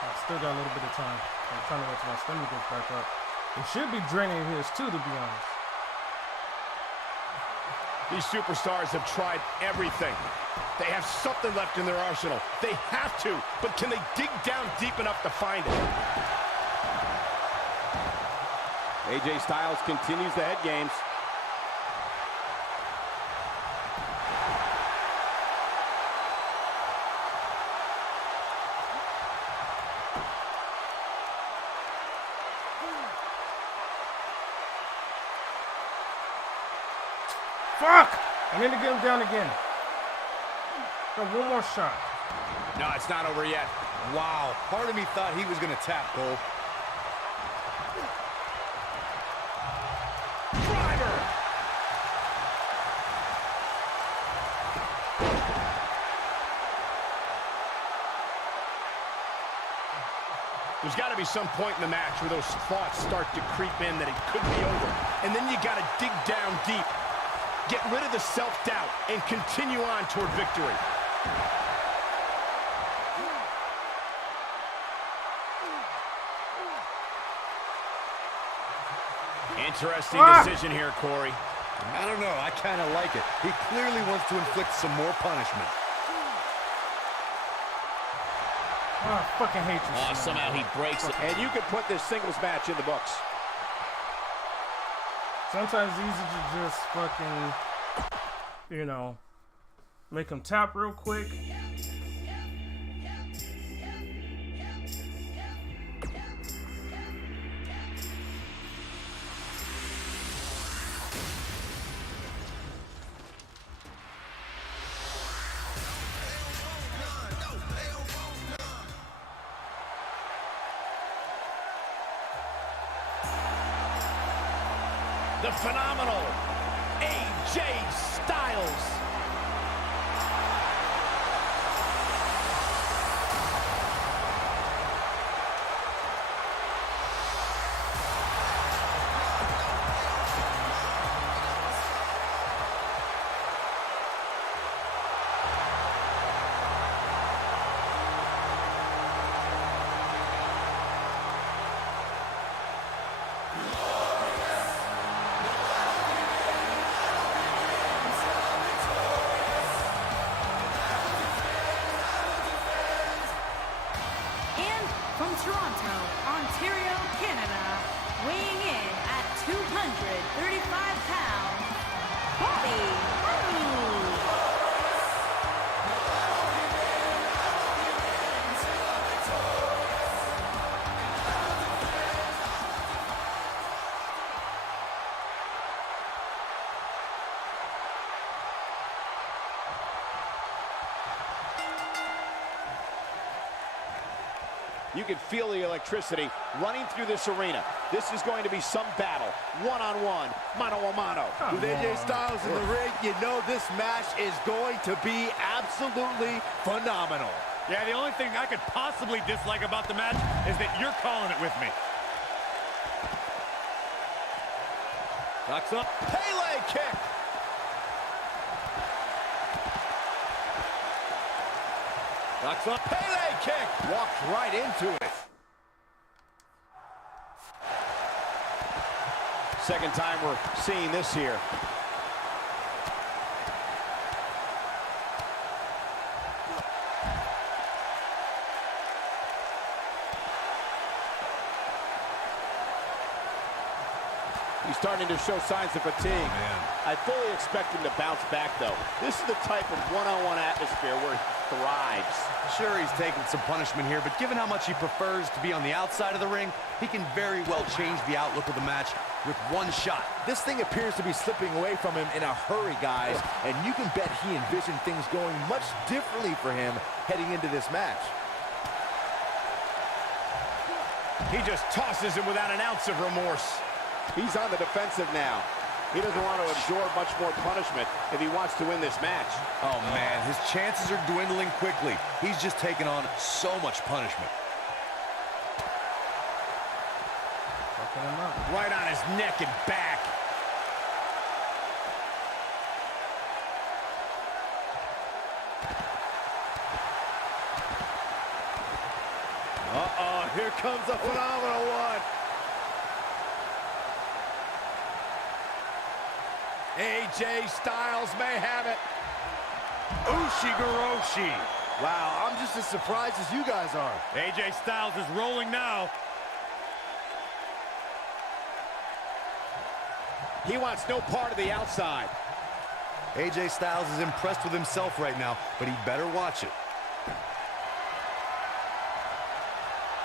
I still got a little bit of time. I'm trying to wait till my stomach gets back up. It should be draining his too, to be honest. These superstars have tried everything. They have something left in their arsenal. They have to, but can they dig down deep enough to find it? AJ Styles continues the head games. Fuck! I need to get him down again. Got one more shot. No, it's not over yet. Wow. Part of me thought he was going to tap, Cole. Driver! There's got to be some point in the match where those thoughts start to creep in that it could be over. And then you got to dig down deep. Get rid of the self-doubt and continue on toward victory. Interesting decision here, Corey. I don't know. I kind of like it. He clearly wants to inflict some more punishment. Oh, I fucking hate this. Somehow he breaks it. And you could put this singles match in the books. Sometimes it's easy to just fucking, you know, make them tap real quick. The phenomenal AJ Styles. From Toronto, Ontario, Canada, weighing in at 235 pounds, Bobby Roode. You can feel the electricity running through this arena. This is going to be some battle, one-on-one, mano-a-mano. With AJ Styles in the ring, you know this match is going to be absolutely phenomenal. Yeah, the only thing I could possibly dislike about the match is that you're calling it with me. Ducks up. Pele kick. Ducks up. Pele kick. Walks right into it. Second time we're seeing this here. He's starting to show signs of fatigue. I fully expect him to bounce back, though. This is the type of one-on-one atmosphere where he thrives. Sure, he's taking some punishment here, but given how much he prefers to be on the outside of the ring, he can very well change the outlook of the match with one shot. This thing appears to be slipping away from him in a hurry, guys, and you can bet he envisioned things going much differently for him heading into this match. He just tosses him without an ounce of remorse. He's on the defensive now. He doesn't want to absorb much more punishment if he wants to win this match. Oh, man, his chances are dwindling quickly. He's just taken on so much punishment. Right on his neck and back. Uh-oh, here comes a phenomenal one. AJ Styles may have it. Ushigoroshi. Wow, I'm just as surprised as you guys are. AJ Styles is rolling now. He wants no part of the outside. AJ Styles is impressed with himself right now, but he better watch it.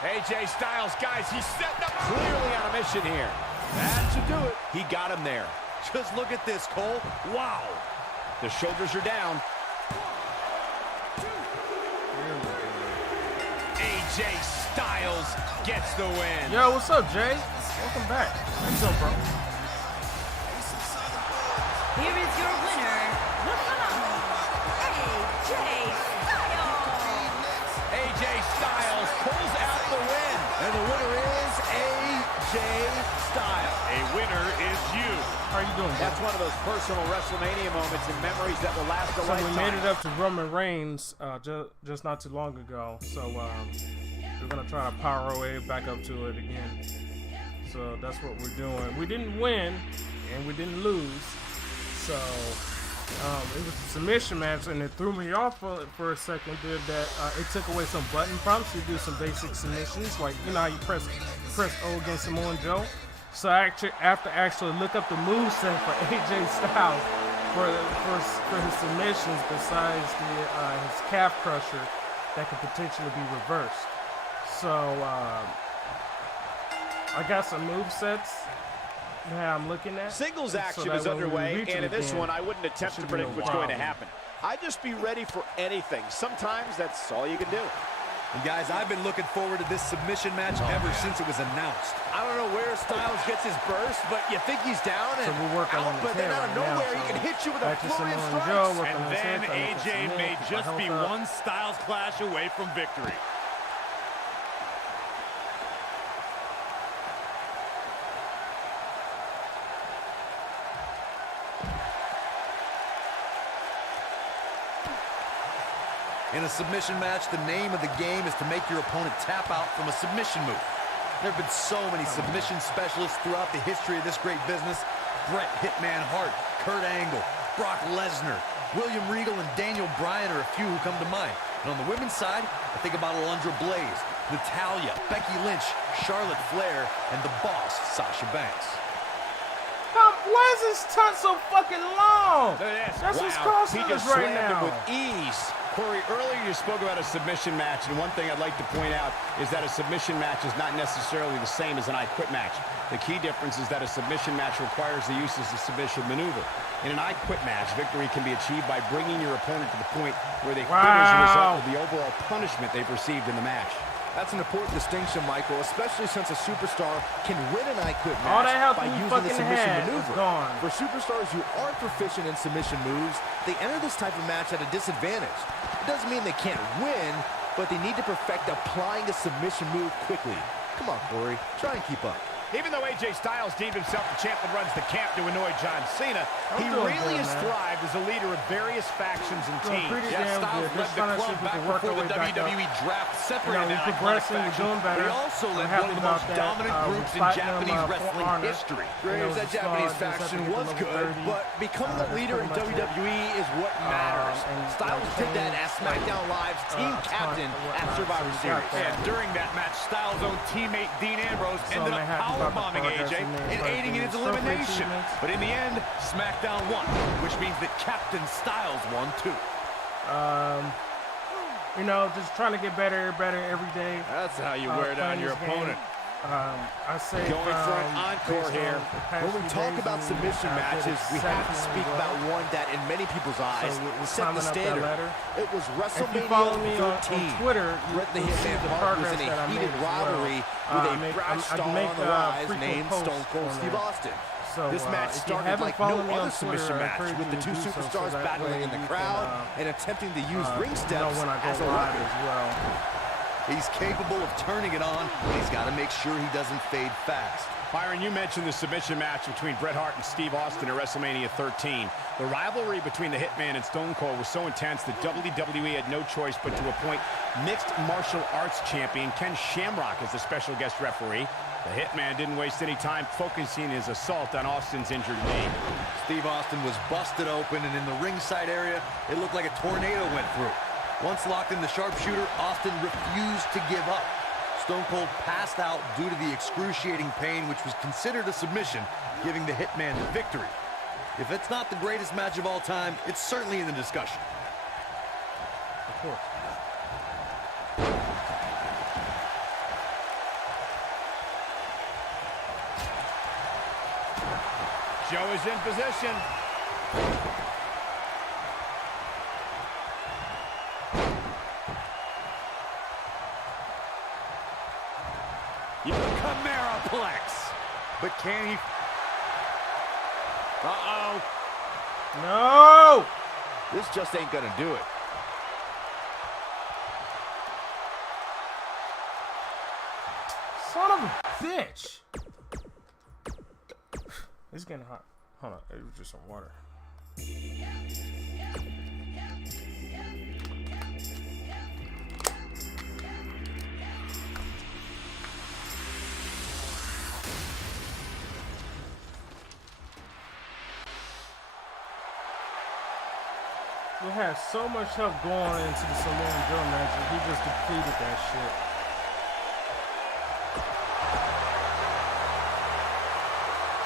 AJ Styles, guys, he's setting up clearly on a mission here. That should do it. He got him there. Just look at this, Cole. Wow. The shoulders are down. AJ Styles gets the win. Yo, what's up, Jay? Welcome back. What's up, bro? Here is your winner, the phenomenal AJ Styles. AJ Styles pulls out the win. And the winner is AJ Styles. A winner is you. How are you doing, bro? That's one of those personal WrestleMania moments and memories that will last a So lifetime. we made it up to Roman Reigns just not too long ago. So we're gonna try to power our way back up to it again. So that's what we're doing. We didn't win and we didn't lose. So it was a submission match, and it threw me off for a second. Did that? It took away some button prompts to do some basic submissions, like you know how you press O against Samoa Joe. So I have to actually look up the moveset for AJ Styles for his submissions besides his calf crusher that could potentially be reversed. So I got some movesets that I'm looking at. Singles so action that is when we underway, reach and it in this again, one, I wouldn't attempt to should be predict a what's going to wild happen. I'd just be ready for anything. Sometimes that's all you can do. And guys, I've been looking forward to this submission match ever since it was announced. I don't know where Styles gets his burst, but you think he's down and So we're working out, on his but then head out of right now, nowhere he so can hit you with a back to flurry of Samoa Joe, strikes. working on And his then head, trying to AJ submit, may keep my just be health up. one Styles clash away from victory. In a submission match, the name of the game is to make your opponent tap out from a submission move. There have been so many submission specialists throughout the history of this great business. Bret Hitman Hart, Kurt Angle, Brock Lesnar, William Regal, and Daniel Bryan are a few who come to mind. And on the women's side, I think about Alundra Blaze, Natalya, Becky Lynch, Charlotte Flair, and the boss, Sasha Banks. Why is this stunt so fucking long? Look at this. That's what's Wow. costing He us just right slammed him now. with ease. Corey, earlier you spoke about a submission match, and one thing I'd like to point out is that a submission match is not necessarily the same as an I Quit match. The key difference is that a submission match requires the use of the submission maneuver. In an I Quit match, victory can be achieved by bringing your opponent to the point where they quit as a result of the overall punishment they've received in the match. That's an important distinction, Michael, especially since a superstar can win an I Quit All that match health by you using the fucking submission had is maneuver. gone. For superstars who aren't proficient in submission moves, they enter this type of match at a disadvantage. It doesn't mean they can't win, but they need to perfect applying a submission move quickly. Come on, Corey, try and keep up. Even though AJ Styles deemed himself the champ that runs the camp to annoy John Cena, he doing really good, has man. thrived as a leader of various factions and Doing teams. pretty Yeah, damn Styles good. led Just the trying to see club if we back can work before our the way back up. WWE draft You separated know, we're that iconic progressing, we're faction. doing better. He also We're led happy one of the about most that. dominant We're groups in fighting Japanese them, wrestling for honor. history. You know, Graves, it's that a small, Japanese just have to faction get to was level good, 30. but becoming a That's leader in pretty much it. WWE is what matters. and Styles like did that as things SmackDown Live's team like, captain and at whatnot, Survivor so we got Series. that. And during that match, Styles' own teammate Dean Ambrose So ended I'm up happy about the powerbombing progress AJ we made and as far as aiding in the his trophy elimination. achievements. But in the end, SmackDown won, which means that Captain Styles won too. You know, just trying to get better every day. That's how you wear down playing your this game. opponent. I say Going for an encore based on here. the past When we few talk days about and submission how good matches, we have to exceptional speak was. about one that, in many people's eyes, So we're set the climbing up that standard. ladder. It was If you follow me WrestleMania on 13. Twitter, Bret the you'll see Hitman the Hart was progress in that I a made heated as well. rivalry with a brash I star make, on the rise frequent named posts Stone Cold on Steve there. Austin. So, This match if you started haven't like followed no me on other submission Twitter, I match, encourage with the you two to do so, superstars so that battling way in the you crowd can, and attempting to use ring know steps when I go as a live weapon. as well. He's capable of turning it on, and he's got to make sure he doesn't fade fast. Byron, you mentioned the submission match between Bret Hart and Steve Austin at WrestleMania 13. The rivalry between the Hitman and Stone Cold was so intense that WWE had no choice but to appoint mixed martial arts champion Ken Shamrock as the special guest referee. The Hitman didn't waste any time focusing his assault on Austin's injured knee. Steve Austin was busted open, and in the ringside area, it looked like a tornado went through. Once locked in the sharpshooter, Austin refused to give up. Stone Cold passed out due to the excruciating pain, which was considered a submission, giving the Hitman the victory. If it's not the greatest match of all time, it's certainly in the discussion. Of course. Joe is in position. Cameraplex. But can he? Uh-oh. No! This just ain't gonna do it. Son of a bitch! It's getting hot. Hold on, it was just some water. We had so much help going into the Samoa Joe match, and he just depleted that shit.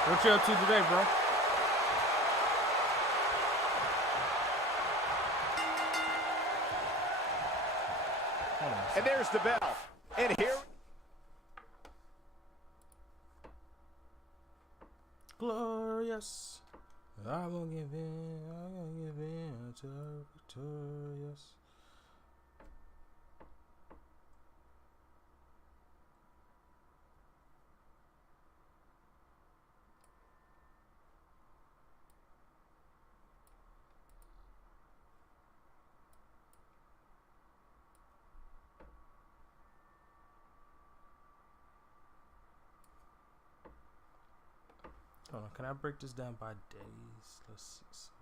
What you up to today, bro? And there's the bell. And here... Glorious. I won't give in. I won't give in until I'm victorious. Hold on, can I break this down by days? Let's see something.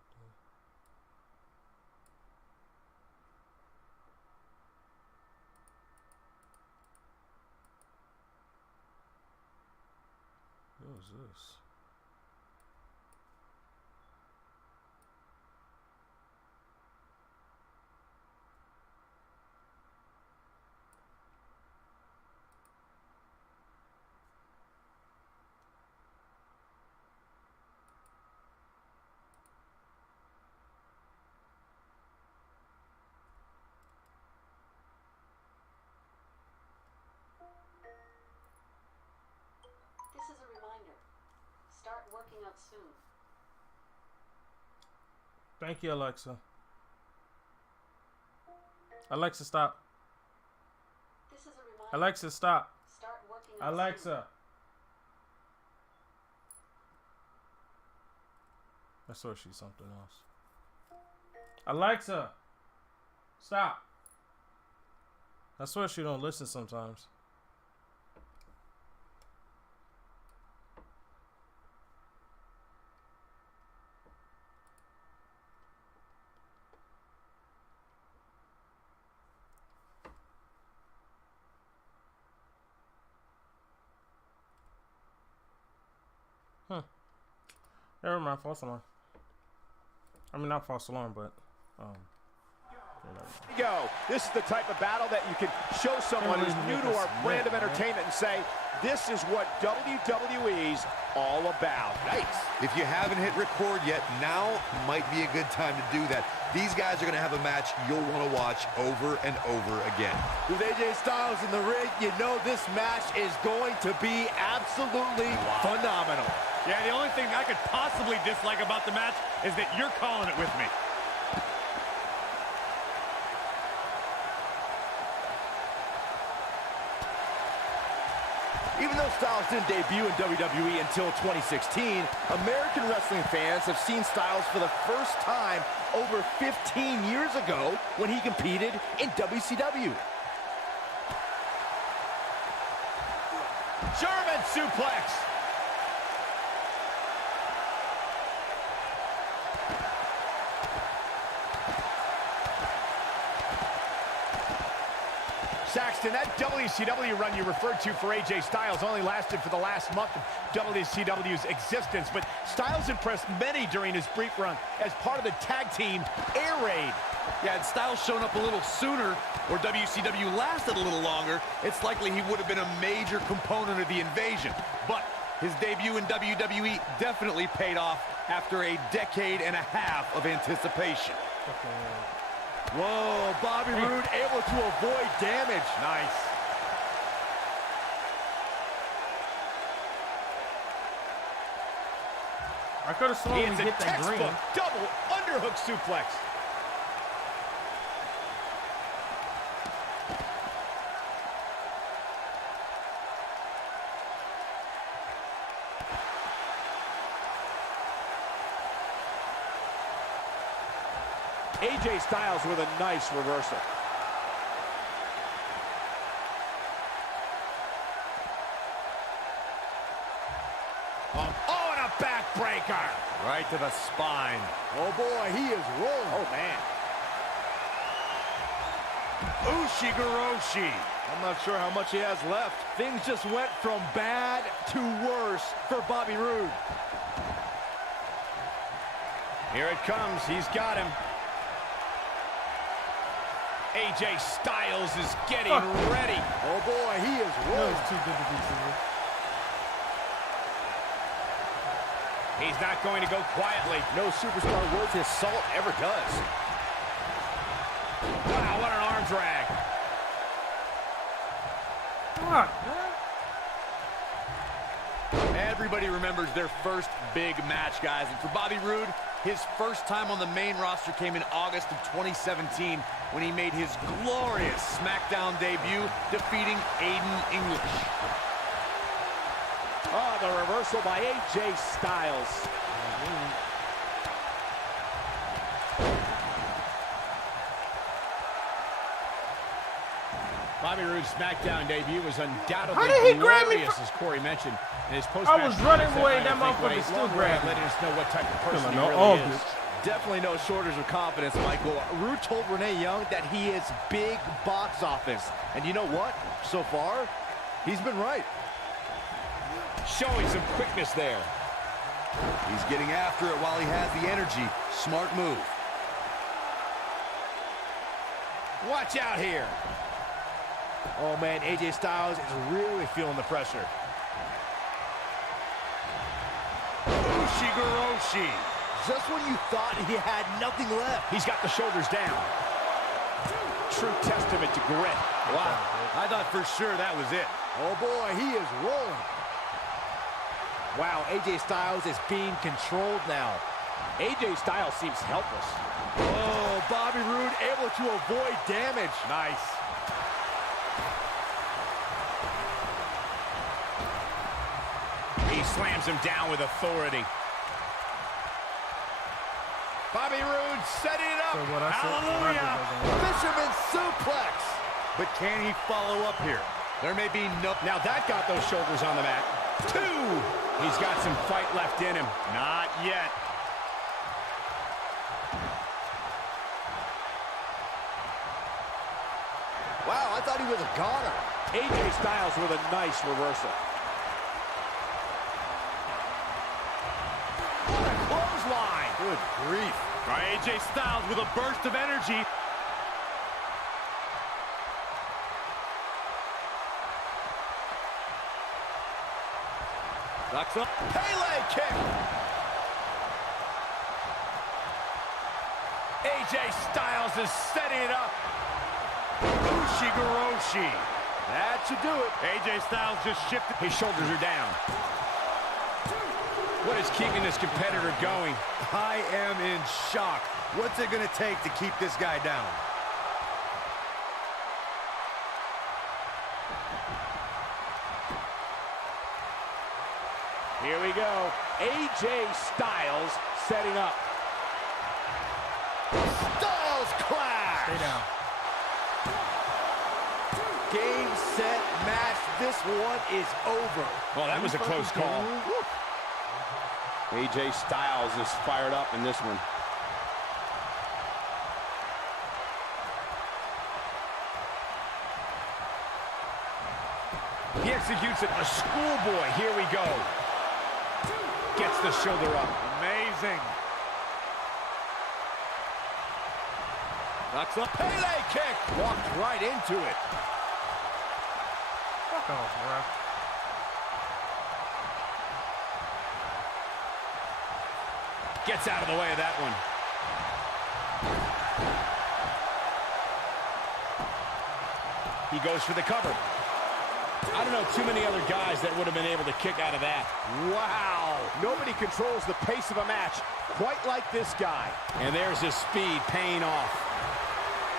What was this? This is a reminder. Start working out soon. Thank you, Alexa. Alexa, stop. This is a reminder. Alexa, stop. Start working out soon. Alexa. I swear she's something else. Alexa, stop. I swear she don't listen sometimes. Never mind, false alarm. I mean, not false alarm, but Here we go. This is the type of battle that you can show someone who's new to our brand of entertainment and say, this is what WWE's all about. Nice. If you haven't hit record yet, now might be a good time to do that. These guys are going to have a match you'll want to watch over and over again. With AJ Styles in the ring, you know this match is going to be absolutely phenomenal. Yeah, the only thing I could possibly dislike about the match is that you're calling it with me. Even though Styles didn't debut in WWE until 2016, American wrestling fans have seen Styles for the first time over 15 years ago when he competed in WCW. German suplex. Saxton, that WCW run you referred to for AJ Styles only lasted for the last month of WCW's existence, but Styles impressed many during his brief run as part of the tag team Air Raid. Yeah, and Styles shown up a little sooner, or WCW lasted a little longer, it's likely he would have been a major component of the invasion. But his debut in WWE definitely paid off after a decade and a half of anticipation. Whoa, Bobby Roode able to avoid damage. Nice. I could have sworn we It's a hit that green. textbook double underhook suplex. AJ Styles with a nice reversal. Oh, and a backbreaker. Right to the spine. Oh boy, he is rolling. Oh, man. Ushigoroshi. I'm not sure how much he has left. Things just went from bad to worse for Bobby Roode. Here it comes. He's got him. AJ Styles is getting ready. Oh boy, he is That rolling. was too good to be true. He's not going to go quietly. No superstar worth his salt ever does. Wow, what an arm drag. God, Everybody remembers their first big match, guys. And for Bobby Roode, his first time on the main roster came in August of 2017 when he made his glorious SmackDown debut, defeating Aiden English. Oh, the reversal by AJ Styles. Bobby Roode's SmackDown debut was undoubtedly How did he grab me glorious, as Corey mentioned. In his post I was running away, that motherfucker still grabbed me. letting us know what type of person he No, really all is. good. Definitely no shortage of confidence, Michael. Rude told Renee Young that he is big box office. And you know what? So far, he's been right. Showing some quickness there. He's getting after it while he has the energy. Smart move. Watch out here. Oh, man, AJ Styles is really feeling the pressure. Ushigoroshi. Just when you thought he had nothing left. He's got the shoulders down. True testament to grit. Wow, I thought for sure that was it. Oh, boy, he is rolling. Wow, AJ Styles is being controlled now. AJ Styles seems helpless. Oh, Bobby Roode able to avoid damage. Nice. He slams him down with authority. Bobby Roode setting it up. So what I said, Hallelujah. Fisherman suplex. But can he follow up here? There may be no... Now that got those shoulders on the mat. 2. He's got some fight left in him. Not yet. Wow, I thought he was a goner. AJ Styles with a nice reversal. What a clothesline. Good grief. All right, AJ Styles with a burst of energy. Ducks up. Pele kick. AJ Styles is setting it up. Ushigoroshi. That should do it. AJ Styles just shifted. His shoulders are down. What is keeping this competitor going? I am in shock. What's it going to take to keep this guy down? Here we go. AJ Styles setting up. Styles clash. Stay down. Game, set, match. This one is over. Well, that was a close call. AJ Styles is fired up in this one. He executes it. A schoolboy. Here we go. Gets the shoulder up. Amazing. Knocks up. Pele kick. Walked right into it. Fuck off, bro. Gets out of the way of that one. He goes for the cover. I don't know too many other guys that would have been able to kick out of that. Wow. Nobody controls the pace of a match quite like this guy. And there's his speed paying off.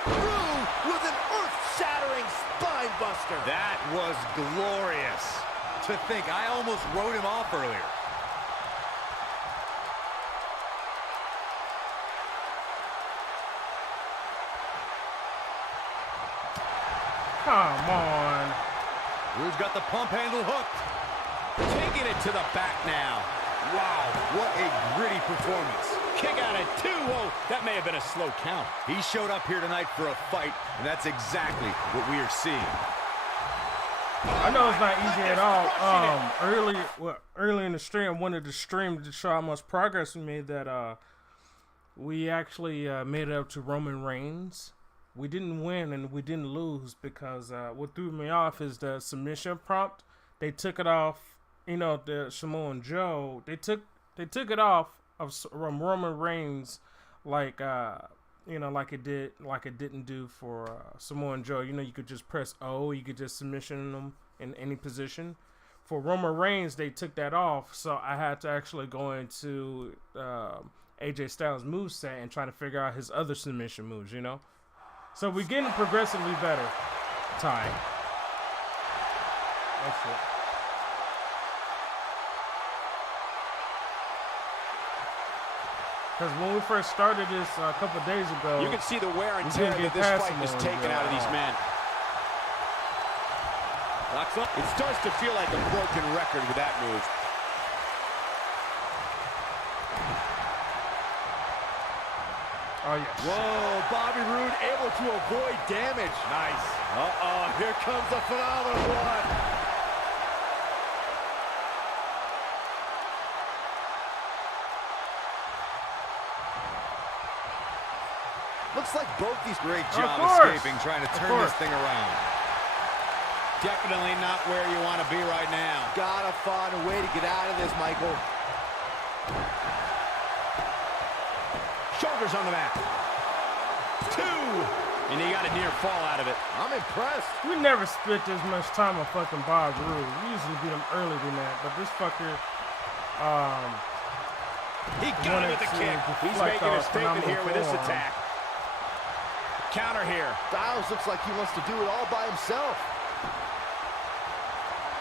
Roode with an earth-shattering spine buster. That was glorious. To think, I almost wrote him off earlier. Come on. Roode's got the pump handle hooked. Taking it to the back now. Wow, what a gritty performance. Kick out at 2. Whoa, that may have been a slow count. He showed up here tonight for a fight, and that's exactly what we are seeing. I know it's not easy at all. Early in the stream, I wanted to stream to show how much progress we made. That we actually made it up to Roman Reigns. We didn't win and we didn't lose because what threw me off is the submission prompt. They took it off. You know, the Samoan Joe. They took they took it off from Roman Reigns, like you know, like it didn't do for Samoa Joe. You know, you could just press O, you could just submission them in any position. For Roman Reigns, they took that off, so I had to actually go into AJ Styles' moveset and try to figure out his other submission moves, you know? So we're getting progressively better. Ty. That's it. Because when we first started this a couple days ago, you can see the wear and tear that this fight has taken out of these men. It starts to feel like a broken record with that move. Oh, yes. Whoa, Bobby Roode able to avoid damage. Nice. Uh-oh, here comes a phenomenal one. Looks like both these Great Of job course. escaping, trying to turn course. this thing around. Definitely not where you want to be right now. Gotta find a way to get out of this, Michael. Shoulders on the mat. 2. And he got a near fall out of it. I'm impressed. We never spent this much time on fucking Bob Roode. We usually beat him earlier than that, but this fucker, He got it with the kick. He's making a statement here with this forearm. attack. Counter here. Styles looks like he wants to do it all by himself.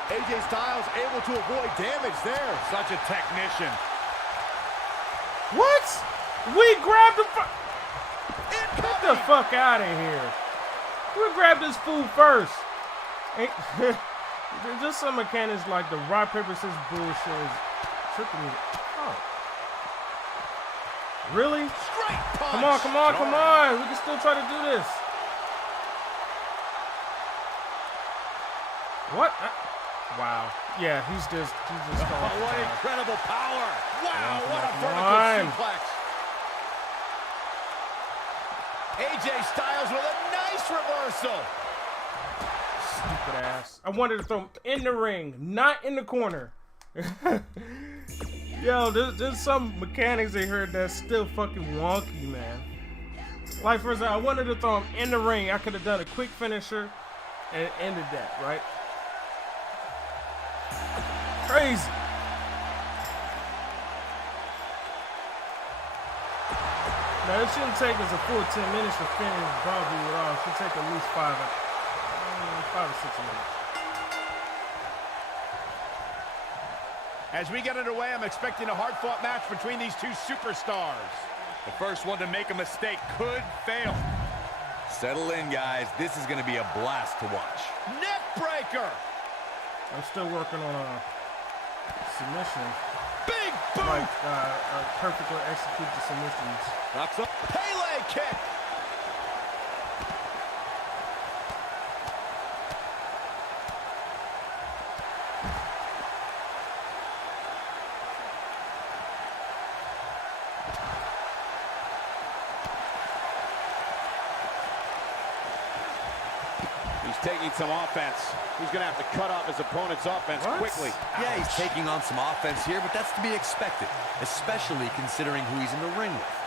AJ Styles able to avoid damage there. Such a technician. What? We grabbed him. Get the fuck out of here. We grabbed this fool first. Just some mechanics like the rock, paper, scissors bullshit is tripping me. Oh. Really? Straight punch. Come on, come on, come on. We can still try to do this. What? Wow. Yeah, he's just Oh, what incredible power. Wow, what a come vertical on. suplex. AJ Styles with a nice reversal. Stupid ass. I wanted to throw him in the ring, not in the corner. Yo, there's some mechanics in here that's still fucking wonky, man. Like, for example, I wanted to throw him in the ring. I could have done a quick finisher and ended that, right? Crazy. Now, it shouldn't take us a full 10 minutes to finish Bobby with all. It should take at least 5 or 6 minutes. As we get underway, I'm expecting a hard-fought match between these two superstars. The first one to make a mistake could fail. Settle in, guys. This is going to be a blast to watch. Neck breaker. I'm still working on a submission. Big boot. Like, perfectly execute the submissions. Knocks up. Pele kick. He's taking some offense. He's going to have to cut off his opponent's offense quickly. Yeah, he's taking on some offense here, but that's to be expected, especially considering who he's in the ring with.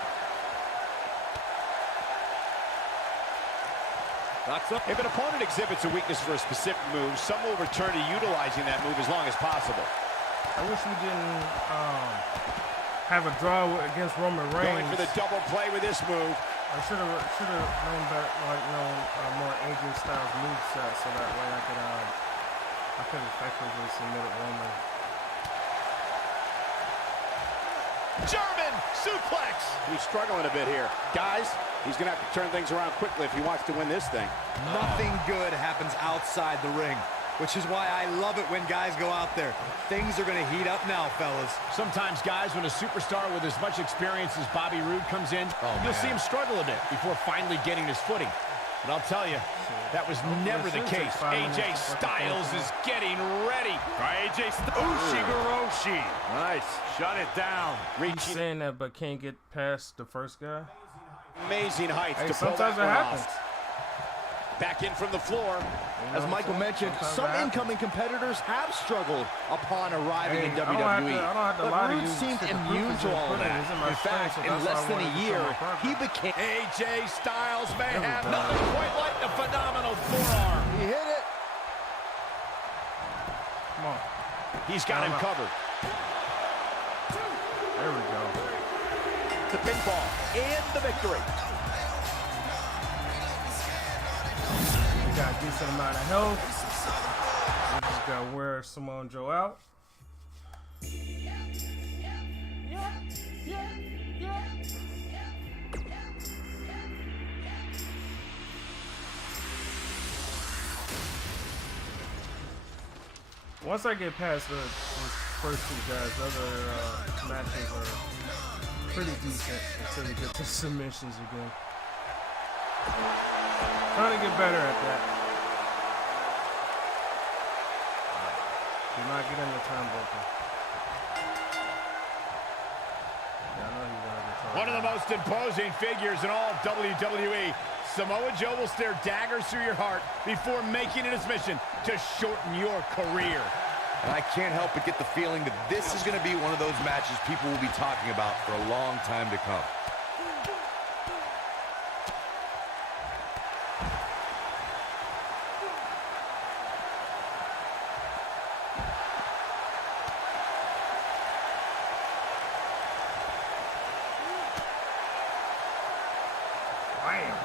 If an opponent exhibits a weakness for a specific move, some will return to utilizing that move as long as possible. I wish we didn't have a draw against Roman Reigns. Going for the double play with this move. I should have known better, more AJ Styles moveset, so that way I could effectively submit Roman. German suplex. He's struggling a bit here. Guys, he's going to have to turn things around quickly if he wants to win this thing. Nothing good happens outside the ring, which is why I love it when guys go out there. Things are going to heat up now, fellas. Sometimes, guys, when a superstar with as much experience as Bobby Roode comes in, you'll see him struggle a bit before finally getting his footing. But I'll tell you, that was never the case. AJ Styles is getting ready. AJ Ushigoroshi. Nice. Shut it down. He's saying that, but can't get past the first guy. Amazing heights Hey, to pull sometimes that it one happens. off. Back in from the floor. As Michael mentioned, some incoming competitors have struggled upon arriving in WWE. I don't have to lie to But you. Rude seemed The proof immune is to in all of footage. that. It's in my In fact, screen, so in that's why less I than wanted a to show year, my progress. he became... AJ Styles may There we have go. nothing quite like the phenomenal forearm. He hit it. Come on. He's got him covered. There we go. The pinfall and the victory. We got a decent amount of health. We just got to wear Samoa Joe out. Once I get past those first two guys, the other matches are pretty decent until you get to submissions again. Trying to get better at that. Do not get in the turnbuckle. Yeah, I know he's gonna get One of the most imposing figures in all of WWE. Samoa Joe will stare daggers through your heart before making it his mission to shorten your career. And I can't help but get the feeling that this is going to be one of those matches people will be talking about for a long time to come.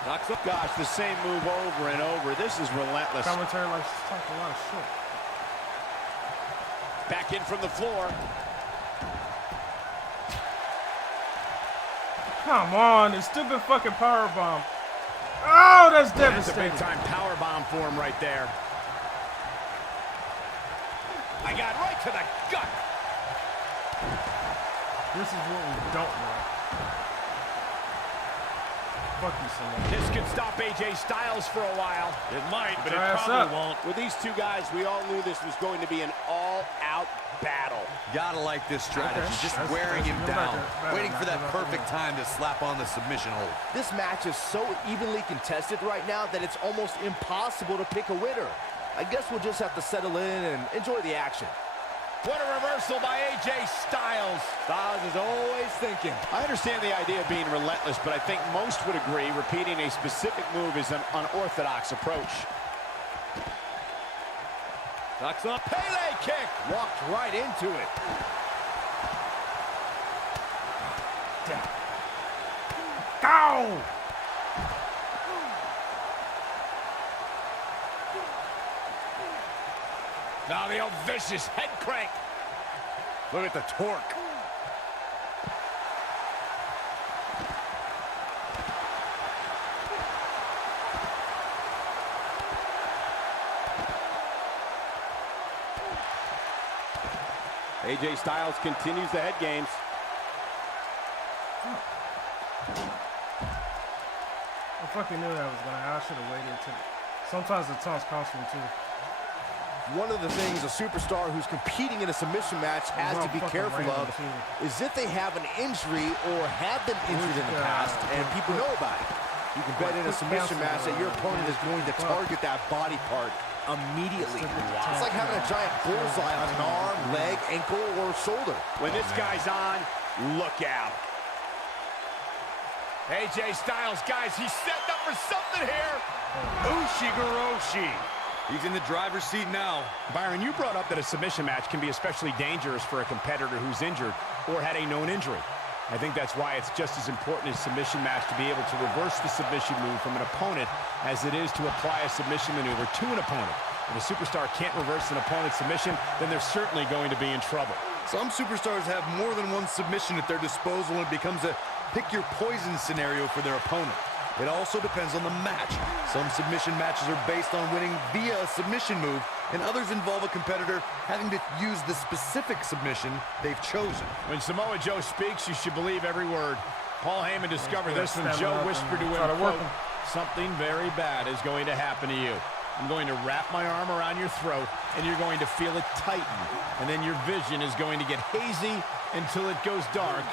Knocks up. Gosh, the same move over and over. This is relentless. Commentary likes to talk a lot of shit. Back in from the floor. Come on, this stupid fucking power bomb. Oh, that's That's a devastating. big time power bomb for him right there. I got right to the gut. This is what we don't want. Fuck you, Samoa. This could stop AJ Styles for a while. It might, but it Your ass probably up. won't. With these two guys, we all knew this was going to be an all-out battle. Gotta like this strategy, Okay. just That's wearing him even down, better. waiting for that Better. perfect time to slap on the submission hold. This match is so evenly contested right now that it's almost impossible to pick a winner. I guess we'll just have to settle in and enjoy the action. What a reversal by AJ Styles. Styles is always thinking. I understand the idea of being relentless, but I think most would agree repeating a specific move is an unorthodox approach. Knocks up. Pele kick. Walked right into it. Go! Now the old vicious head crank. Look at the torque. AJ Styles continues the head games. I fucking knew that was gonna happen. I should have waited till. Sometimes the taunts cost me too. One of the things a superstar who's competing in a submission match has to be careful of is if they have an injury or have been injured in the past and people know about it. You can bet in a submission match that your opponent is going to target that body part immediately. It's like having a giant bullseye on an arm, leg, ankle, or shoulder. When this guy's on, look out. AJ Styles, guys, he's setting up for something here. Ushigoroshi. He's in the driver's seat now. Byron, you brought up that a submission match can be especially dangerous for a competitor who's injured or had a known injury. I think that's why it's just as important as submission match to be able to reverse the submission move from an opponent as it is to apply a submission maneuver to an opponent. If a superstar can't reverse an opponent's submission, then they're certainly going to be in trouble. Some superstars have more than one submission at their disposal and it becomes a pick-your-poison scenario for their opponent. It also depends on the match. Some submission matches are based on winning via a submission move, and others involve a competitor having to use the specific submission they've chosen. When Samoa Joe speaks, you should believe every word. Paul Heyman discovered this when Joe whispered to him, quote, "Something very bad is going to happen to you. I'm going to wrap my arm around your throat, and you're going to feel it tighten. And then your vision is going to get hazy until it goes dark,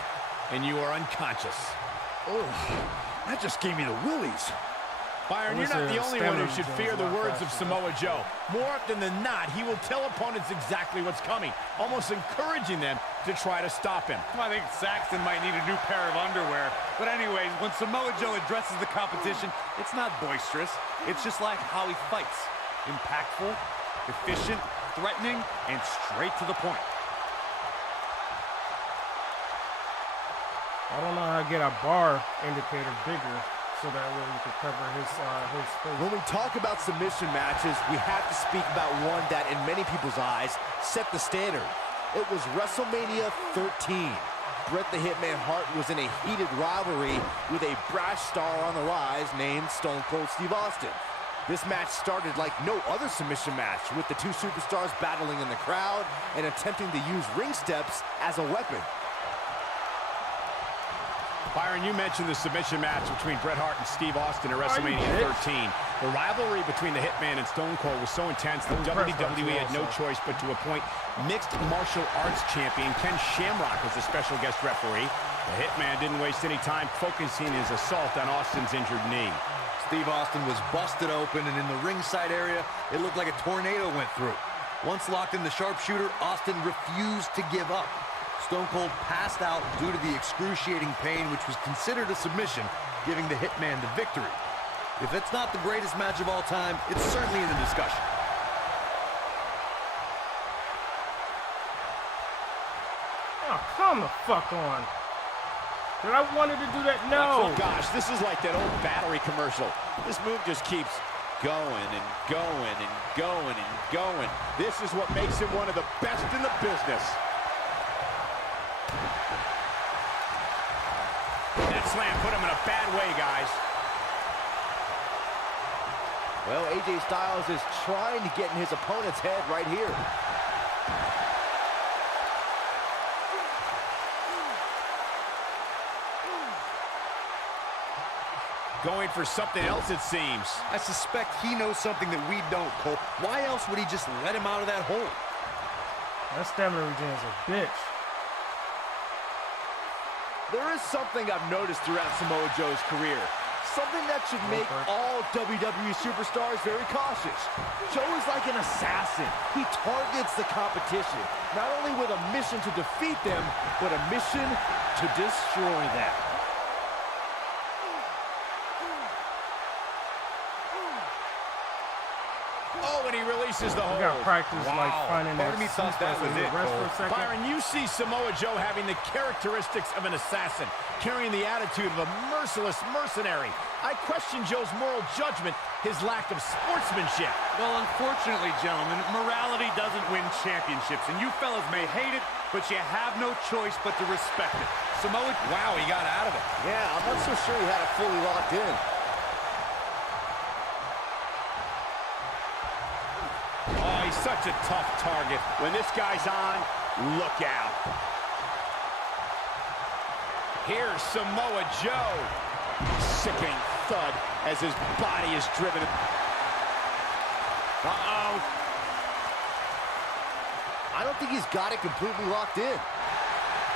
and you are unconscious." Oh, that just gave me the willies. Byron, you're not the only one who should fear the words of Samoa Joe. More often than not, he will tell opponents exactly what's coming, almost encouraging them to try to stop him. I think Saxton might need a new pair of underwear. But anyways, when Samoa Joe addresses the competition, it's not boisterous. It's just like how he fights. Impactful, efficient, threatening, and straight to the point. I don't know how to get a bar indicator bigger so that way you can cover his face. When we talk about submission matches, we have to speak about one that, in many people's eyes, set the standard. It was WrestleMania 13. Bret the Hitman Hart was in a heated rivalry with a brash star on the rise named Stone Cold Steve Austin. This match started like no other submission match, with the two superstars battling in the crowd and attempting to use ring steps as a weapon. Byron, you mentioned the submission match between Bret Hart and Steve Austin at WrestleMania 13. The rivalry between the Hitman and Stone Cold was so intense that WWE had no choice but to appoint mixed martial arts champion Ken Shamrock as a special guest referee. The Hitman didn't waste any time focusing his assault on Austin's injured knee. Steve Austin was busted open, and in the ringside area, it looked like a tornado went through. Once locked in the sharpshooter, Austin refused to give up. Stone Cold passed out due to the excruciating pain, which was considered a submission, giving the Hitman the victory. If it's not the greatest match of all time, it's certainly in the discussion. Oh, come the fuck on. Did I wanted to do that? No. Oh, gosh, this is like that old battery commercial. This move just keeps going and going and going and going. This is what makes him one of the best in the business. That slam put him in a bad way, guys. Well, AJ Styles is trying to get in his opponent's head right here. Going for something else, it seems. I suspect he knows something that we don't, Cole. Why else would he just let him out of that hole? That stamina regen is a bitch. There is something I've noticed throughout Samoa Joe's career. Something that should make all WWE superstars very cautious. Joe is like an assassin. He targets the competition, not only with a mission to defeat them, but a mission to destroy them. Oh, and he releases the hold. You gotta practice like finding Part that of me thought that was it, rest for Cole. a second. Byron, you see Samoa Joe having the characteristics of an assassin, carrying the attitude of a merciless mercenary. I question Joe's moral judgment, his lack of sportsmanship. Well, unfortunately, gentlemen, morality doesn't win championships, and you fellas may hate it, but you have no choice but to respect it. Samoa... Wow, he got out of it. Yeah, I'm not so sure he had it fully locked in. Oh, he's such a tough target. When this guy's on, look out. Here's Samoa Joe. Sickening thud as his body is driven. Uh-oh. I don't think he's got it completely locked in.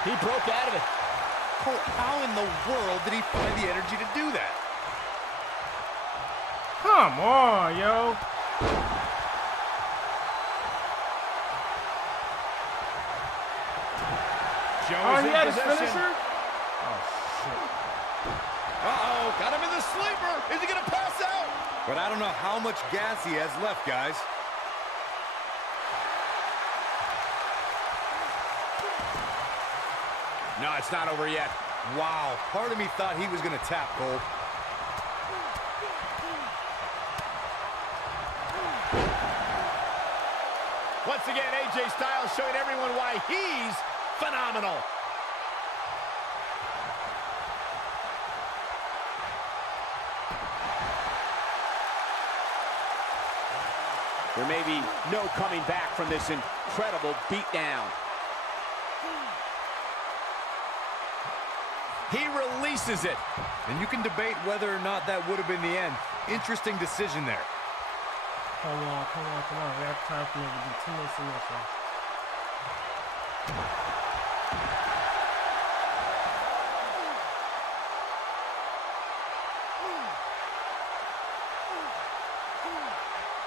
He broke out of it. Cole, how in the world did he find the energy to do that? Come on, yo. Joe He is had in his possession. finisher? Oh, shit. Uh-oh, got him in the sleeper. Is he gonna pass out? But I don't know how much gas he has left, guys. No, it's not over yet. Wow, part of me thought he was going to tap, Cole. Once again, AJ Styles showing everyone why he's phenomenal. There may be no coming back from this incredible beatdown. He releases it. And you can debate whether or not that would have been the end. Interesting decision there. Come on, come on, come on. We have time for me to do 2 more submissions.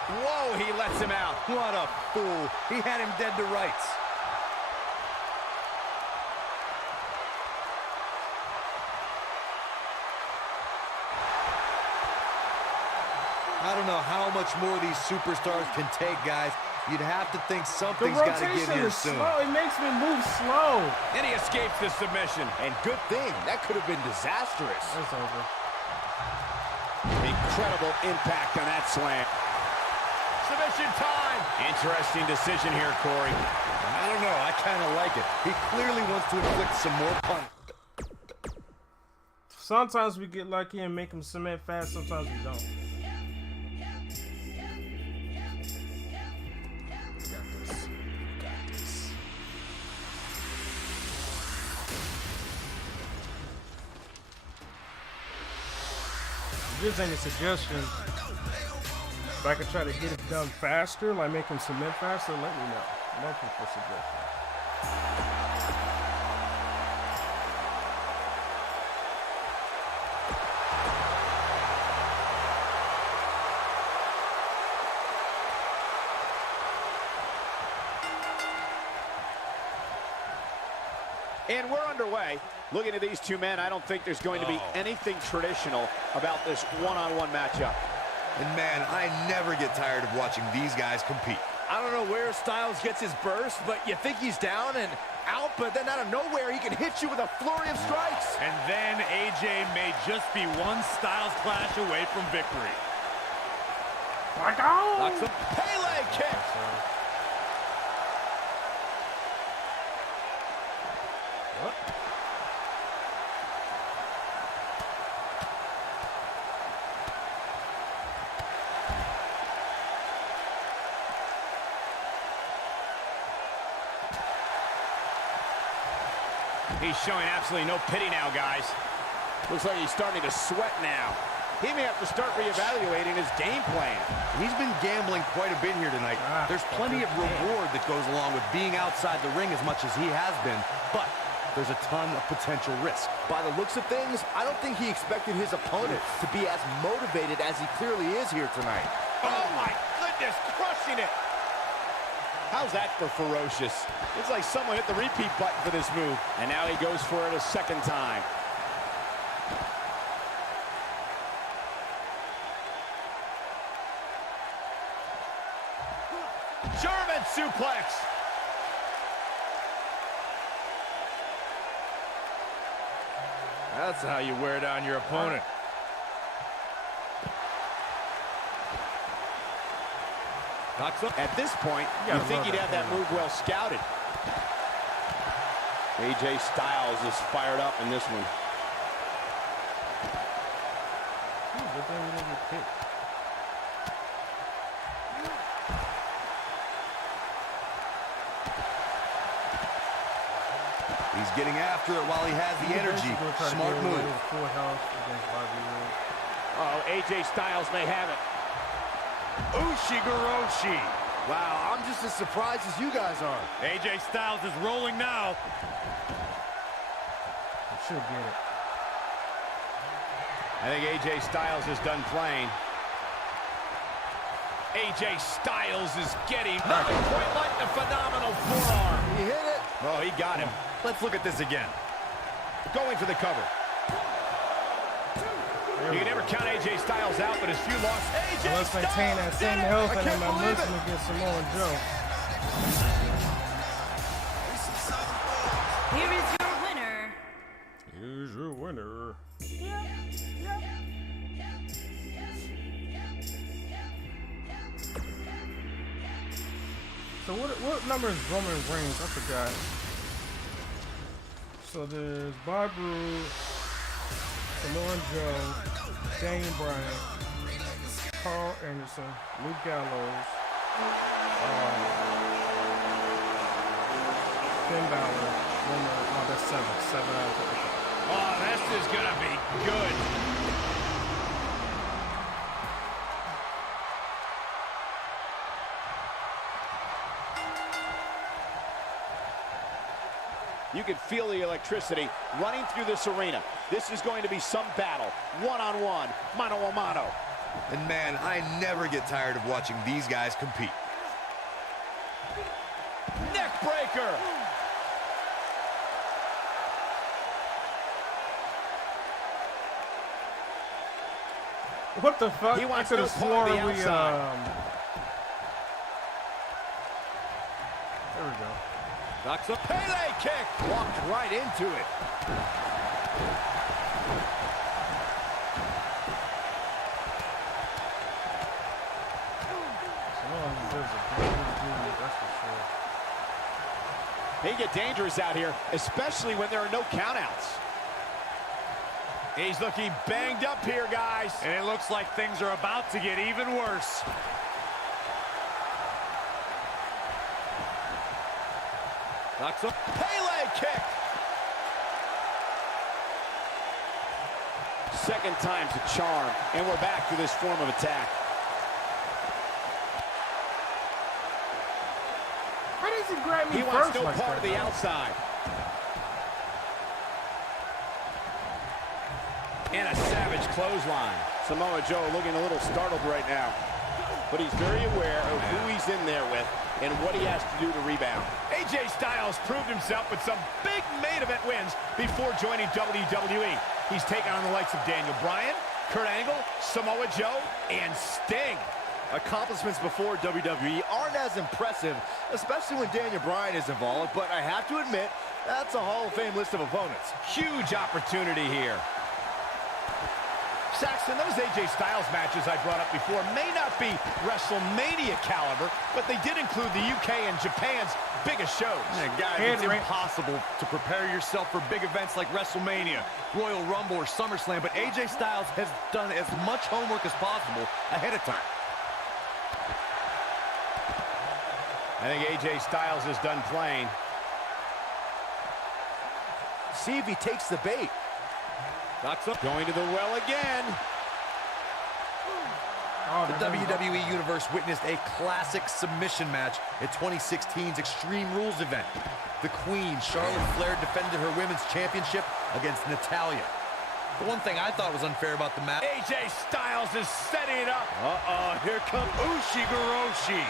Whoa, he lets him out. What a fool. He had him dead to rights. I don't know how much more these superstars can take, guys. You'd have to think something's got to give here soon. Slow. It makes me move slow. And he escapes the submission. And good thing. That could have been disastrous. It's over. Incredible impact on that slam. Submission time. Interesting decision here, Corey. I don't know. I kind of like it. He clearly wants to inflict some more punch. Sometimes we get lucky and make them submit fast. Sometimes we don't. If there's any suggestions, if I could try to get it done faster, like make them submit faster, let me know. I'm open for suggestions. And we're underway. Looking at these two men, I don't think there's going to be anything traditional about this one-on-one matchup. And man, I never get tired of watching these guys compete. I don't know where Styles gets his burst, but you think he's down and out, but then out of nowhere, he can hit you with a flurry of strikes. And then AJ may just be one Styles clash away from victory. Knocks him. Pele kick. He's showing absolutely no pity now, guys. Looks like he's starting to sweat now. He may have to start reevaluating his game plan. He's been gambling quite a bit here tonight. There's plenty of reward that goes along with being outside the ring as much as he has been, but there's a ton of potential risk. By the looks of things, I don't think he expected his opponent to be as motivated as he clearly is here tonight. Oh my goodness, crushing it. How's that for ferocious? It's like someone hit the repeat button for this move. And now he goes for it a second time. German suplex. That's how you wear down your opponent. At this point, you think he'd have that move well scouted. AJ Styles is fired up in this one. He's getting after it while he has the energy. Smart move. Oh, AJ Styles may have it. Ushigoroshi. Wow, I'm just as surprised as you guys are. AJ Styles is rolling now. Should get it. I think AJ Styles is done playing. AJ Styles is getting nothing quite like the phenomenal forearm. He hit it. Oh, he got him. Let's look at this again. Going for the cover. You can never count AJ Styles out, but his few losses. AJ Let's maintain that same health and then momentum against Samoa Joe. Here is your winner. Here's your winner. So what number is Roman Reigns? I forgot. So there's Bob Roode, Samoa Joe, Daniel Bryan, Carl Anderson, Luke Gallows, Finn Balor, Roman. Oh, that's seven out of 10. Oh, this is gonna be good. You can feel the electricity running through this arena. This is going to be some battle. One-on-one, mano-a-mano. And man, I never get tired of watching these guys compete. Neck breaker. What the fuck? He wants I could no have part of sworn the we outside. there we go. Knocks a Pele kick. Walked right into it. That's for sure. They get dangerous out here, especially when there are no countouts. He's looking banged up here, guys. And it looks like things are about to get even worse. Knocks a Pele kick. Second time's a charm, and we're back to this form of attack. How does he grab me He first wants no like part that, of the though? outside. And a savage clothesline. Samoa Joe looking a little startled right now. But he's very aware of who he's in there with and what he has to do to rebound. AJ Styles proved himself with some big main event wins before joining WWE. He's taken on the likes of Daniel Bryan, Kurt Angle, Samoa Joe, and Sting. Accomplishments before WWE aren't as impressive, especially when Daniel Bryan is involved, but I have to admit, that's a Hall of Fame list of opponents. Huge opportunity here. Saxton, those AJ Styles matches I brought up before may not be WrestleMania caliber, but they did include the UK and Japan's biggest shows. Yeah, guys, it's impossible to prepare yourself for big events like WrestleMania, Royal Rumble, or SummerSlam, but AJ Styles has done as much homework as possible ahead of time. I think AJ Styles is done playing. See if he takes the bait. Knocks up. Going to the well again. Oh, The WWE Universe witnessed a classic submission match at 2016's Extreme Rules event. The Queen, Charlotte Flair, defended her women's championship against Natalya. The one thing I thought was unfair about the match... AJ Styles is setting it up. Here comes Ushigoroshi.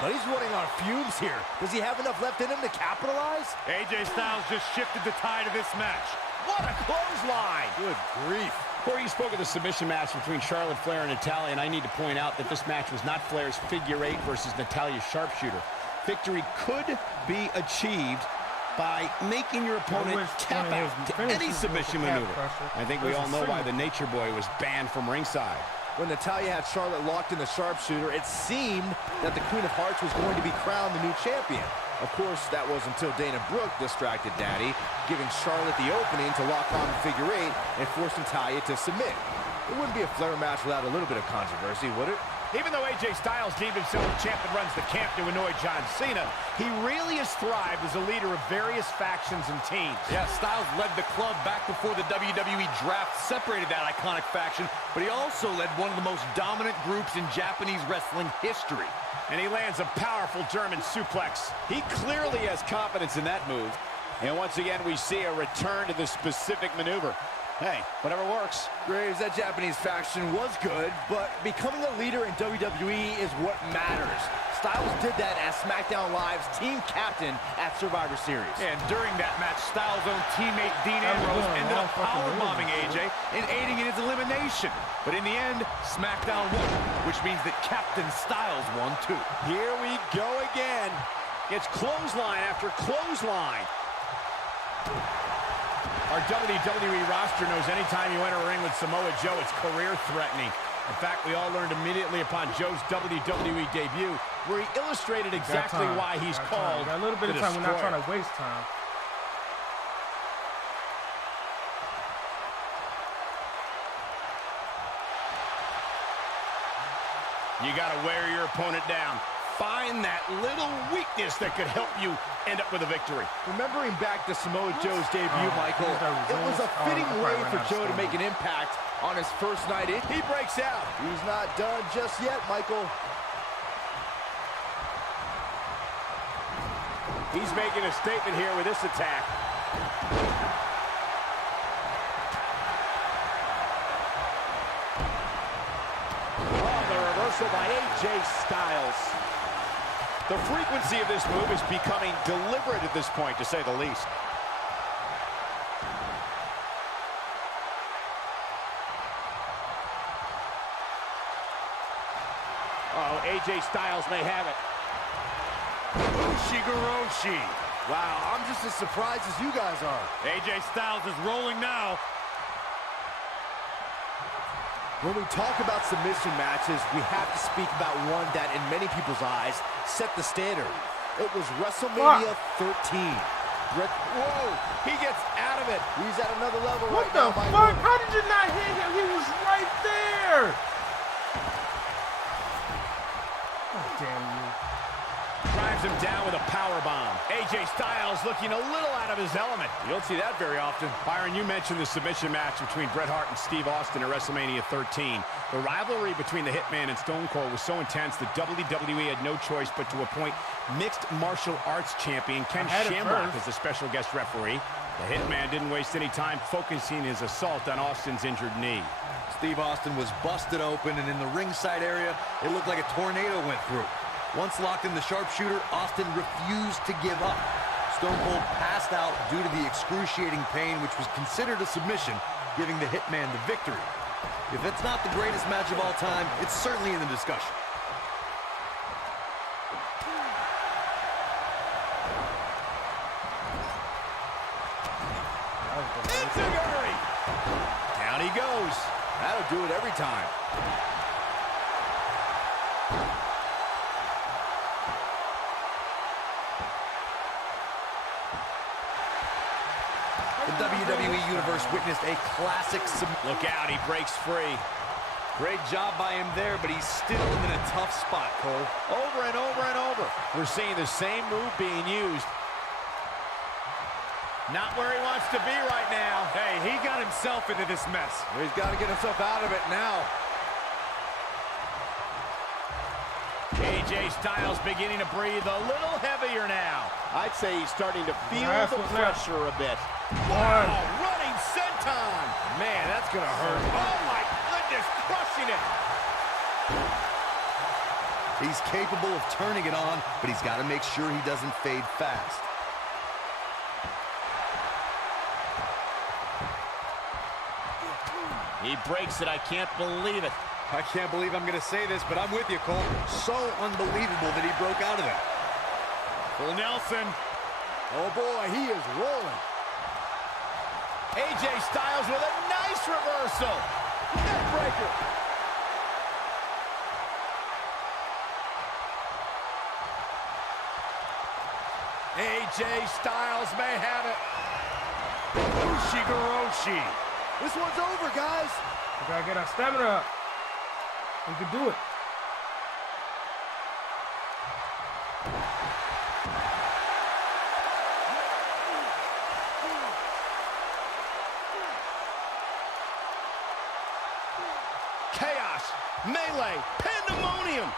But he's running on fumes here. Does he have enough left in him to capitalize? AJ Styles just shifted the tide of this match. What a clothesline. Good grief. Corey, you spoke of the submission match between Charlotte Flair and Natalya, and I need to point out that this match was not Flair's figure eight versus Natalya's sharpshooter. Victory could be achieved by making your opponent tap out to any submission maneuver. I think we all know why the Nature Boy was banned from ringside. When Natalya had Charlotte locked in the sharpshooter, it seemed that the Queen of Hearts was going to be crowned the new champion. Of course, that was until Dana Brooke distracted Daddy, giving Charlotte the opening to lock on the figure eight and force Natalya to submit. It wouldn't be a Flair match without a little bit of controversy, would it? Even though AJ Styles deemed himself a champ that runs the camp to annoy John Cena, he really has thrived as a leader of various factions and teams. Yeah, Styles led the club back before the WWE draft separated that iconic faction, but he also led one of the most dominant groups in Japanese wrestling history. And he lands a powerful German suplex. He clearly has confidence in that move. And once again, we see a return to the specific maneuver. Hey, whatever works. Graves, that Japanese faction was good, but becoming a leader in WWE is what matters. Styles did that as SmackDown Live's team captain at Survivor Series. And during that match, Styles' own teammate Dean Ambrose ended up powerbombing AJ and aiding in his elimination. But in the end, SmackDown won, which means that Captain Styles won too. Here we go again. It's clothesline after clothesline. Our WWE roster knows anytime you enter a ring with Samoa Joe, it's career-threatening. In fact, we all learned immediately upon Joe's WWE debut, where he illustrated exactly why he's called a little bit of time. We're not trying to waste time. You got to wear your opponent down. Find that little weakness that could help you end up with a victory. Remembering back to Samoa Joe's debut, Michael, it was a fitting way for Joe to make an impact on his first night in. He breaks out. He's not done just yet, Michael. He's making a statement here with this attack. reversal by AJ Styles. The frequency of this move is becoming deliberate at this point, to say the least. Oh, AJ Styles may have it. Ushigoroshi. Wow, I'm just as surprised as you guys are. AJ Styles is rolling now. When we talk about submission matches, we have to speak about one that, in many people's eyes, set the standard. It was WrestleMania 13. Whoa, he gets out of it. He's at another level What right now. the fuck? How did you not hit him? He was right there. Oh, damn you. Drives him down with a powerbomb. AJ Styles looking a little out of his element. You don't see that very often. Byron, you mentioned the submission match between Bret Hart and Steve Austin at WrestleMania 13. The rivalry between the Hitman and Stone Cold was so intense that WWE had no choice but to appoint mixed martial arts champion Ken Shamrock as the special guest referee. The Hitman didn't waste any time focusing his assault on Austin's injured knee. Steve Austin was busted open, and in the ringside area, it looked like a tornado went through. Once locked in the sharpshooter, Austin refused to give up. Stone Cold passed out due to the excruciating pain, which was considered a submission, giving the Hitman the victory. If it's not the greatest match of all time, it's certainly in the discussion. Enziguri! Down he goes. That'll do it every time. The WWE Universe witnessed a classic Look out, he breaks free. Great job by him there, but he's still in a tough spot, Cole. Over and over and over. We're seeing the same move being used. Not where he wants to be right now. Hey, he got himself into this mess. He's got to get himself out of it now. AJ Styles beginning to breathe a little heavier now. I'd say he's starting to feel the pressure a bit. Wow, running senton. Man, that's going to hurt. Oh, my goodness, crushing it. He's capable of turning it on, but he's got to make sure he doesn't fade fast. He breaks it. I can't believe it. I can't believe I'm going to say this, but I'm with you, Cole. So unbelievable that he broke out of that. Full Nelson. Oh, boy, he is rolling. AJ Styles with a nice reversal. Neckbreaker. AJ Styles may have it. Ushigoroshi. This one's over, guys. We gotta get our stamina up. We can do it. Chaos, melee, pandemonium.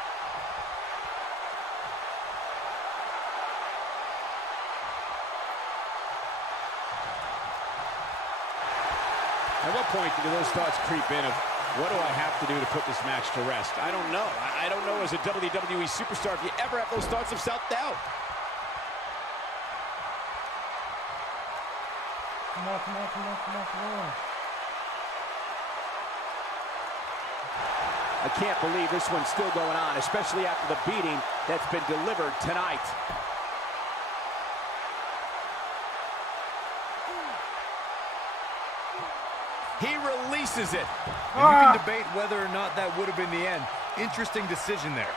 At what point do those thoughts creep in of, what do I have to do to put this match to rest? I don't know. I don't know as a WWE superstar if you ever have those thoughts of self-doubt. Come on, come on, come on, come on, come on. I can't believe this one's still going on, especially after the beating that's been delivered tonight. He releases it. And you can debate whether or not that would have been the end. Interesting decision there.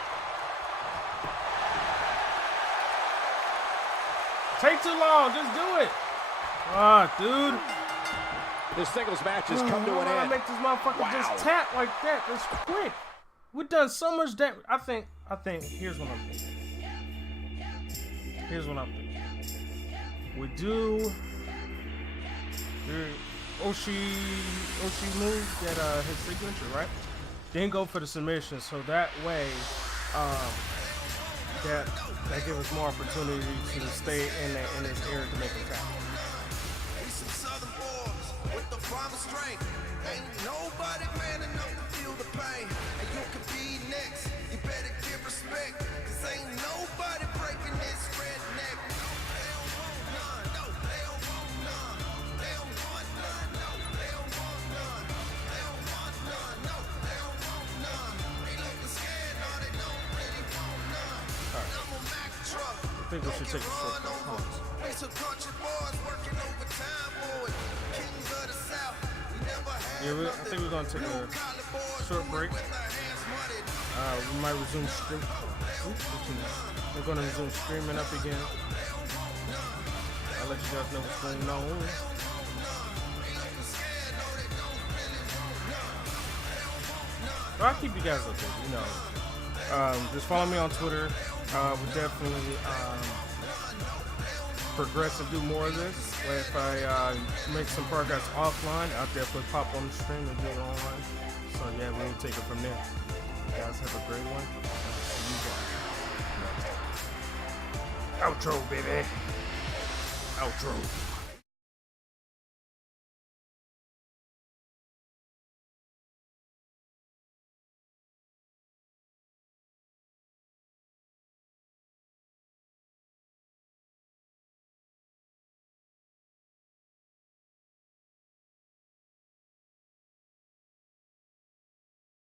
Take too long, just do it. Dude. This singles match has come to an end. Make this motherfucker just tap like that. That's quick. We've done so much damage. I think. Here's what I'm thinking. We do Oshi move that his signature, right? Then go for the submission, so that way, that gives us more opportunity to stay in this area to make a tap. We some southern boys with the promised strength. Ain't nobody man enough to feel the pain. And you could be next. think we should take a short break. Hold on. Yeah, I think we're gonna take a short break. We might resume stream. We're gonna resume streaming up again. I'll let you guys know what's going on. I'll keep you guys updated, you know. Just follow me on Twitter. We'll definitely progress and do more of this. If I make some progress offline, I'll definitely pop on the stream and do it online. So yeah, we'll take it from there. You guys have a great one. See you guys. Outro, baby. Outro.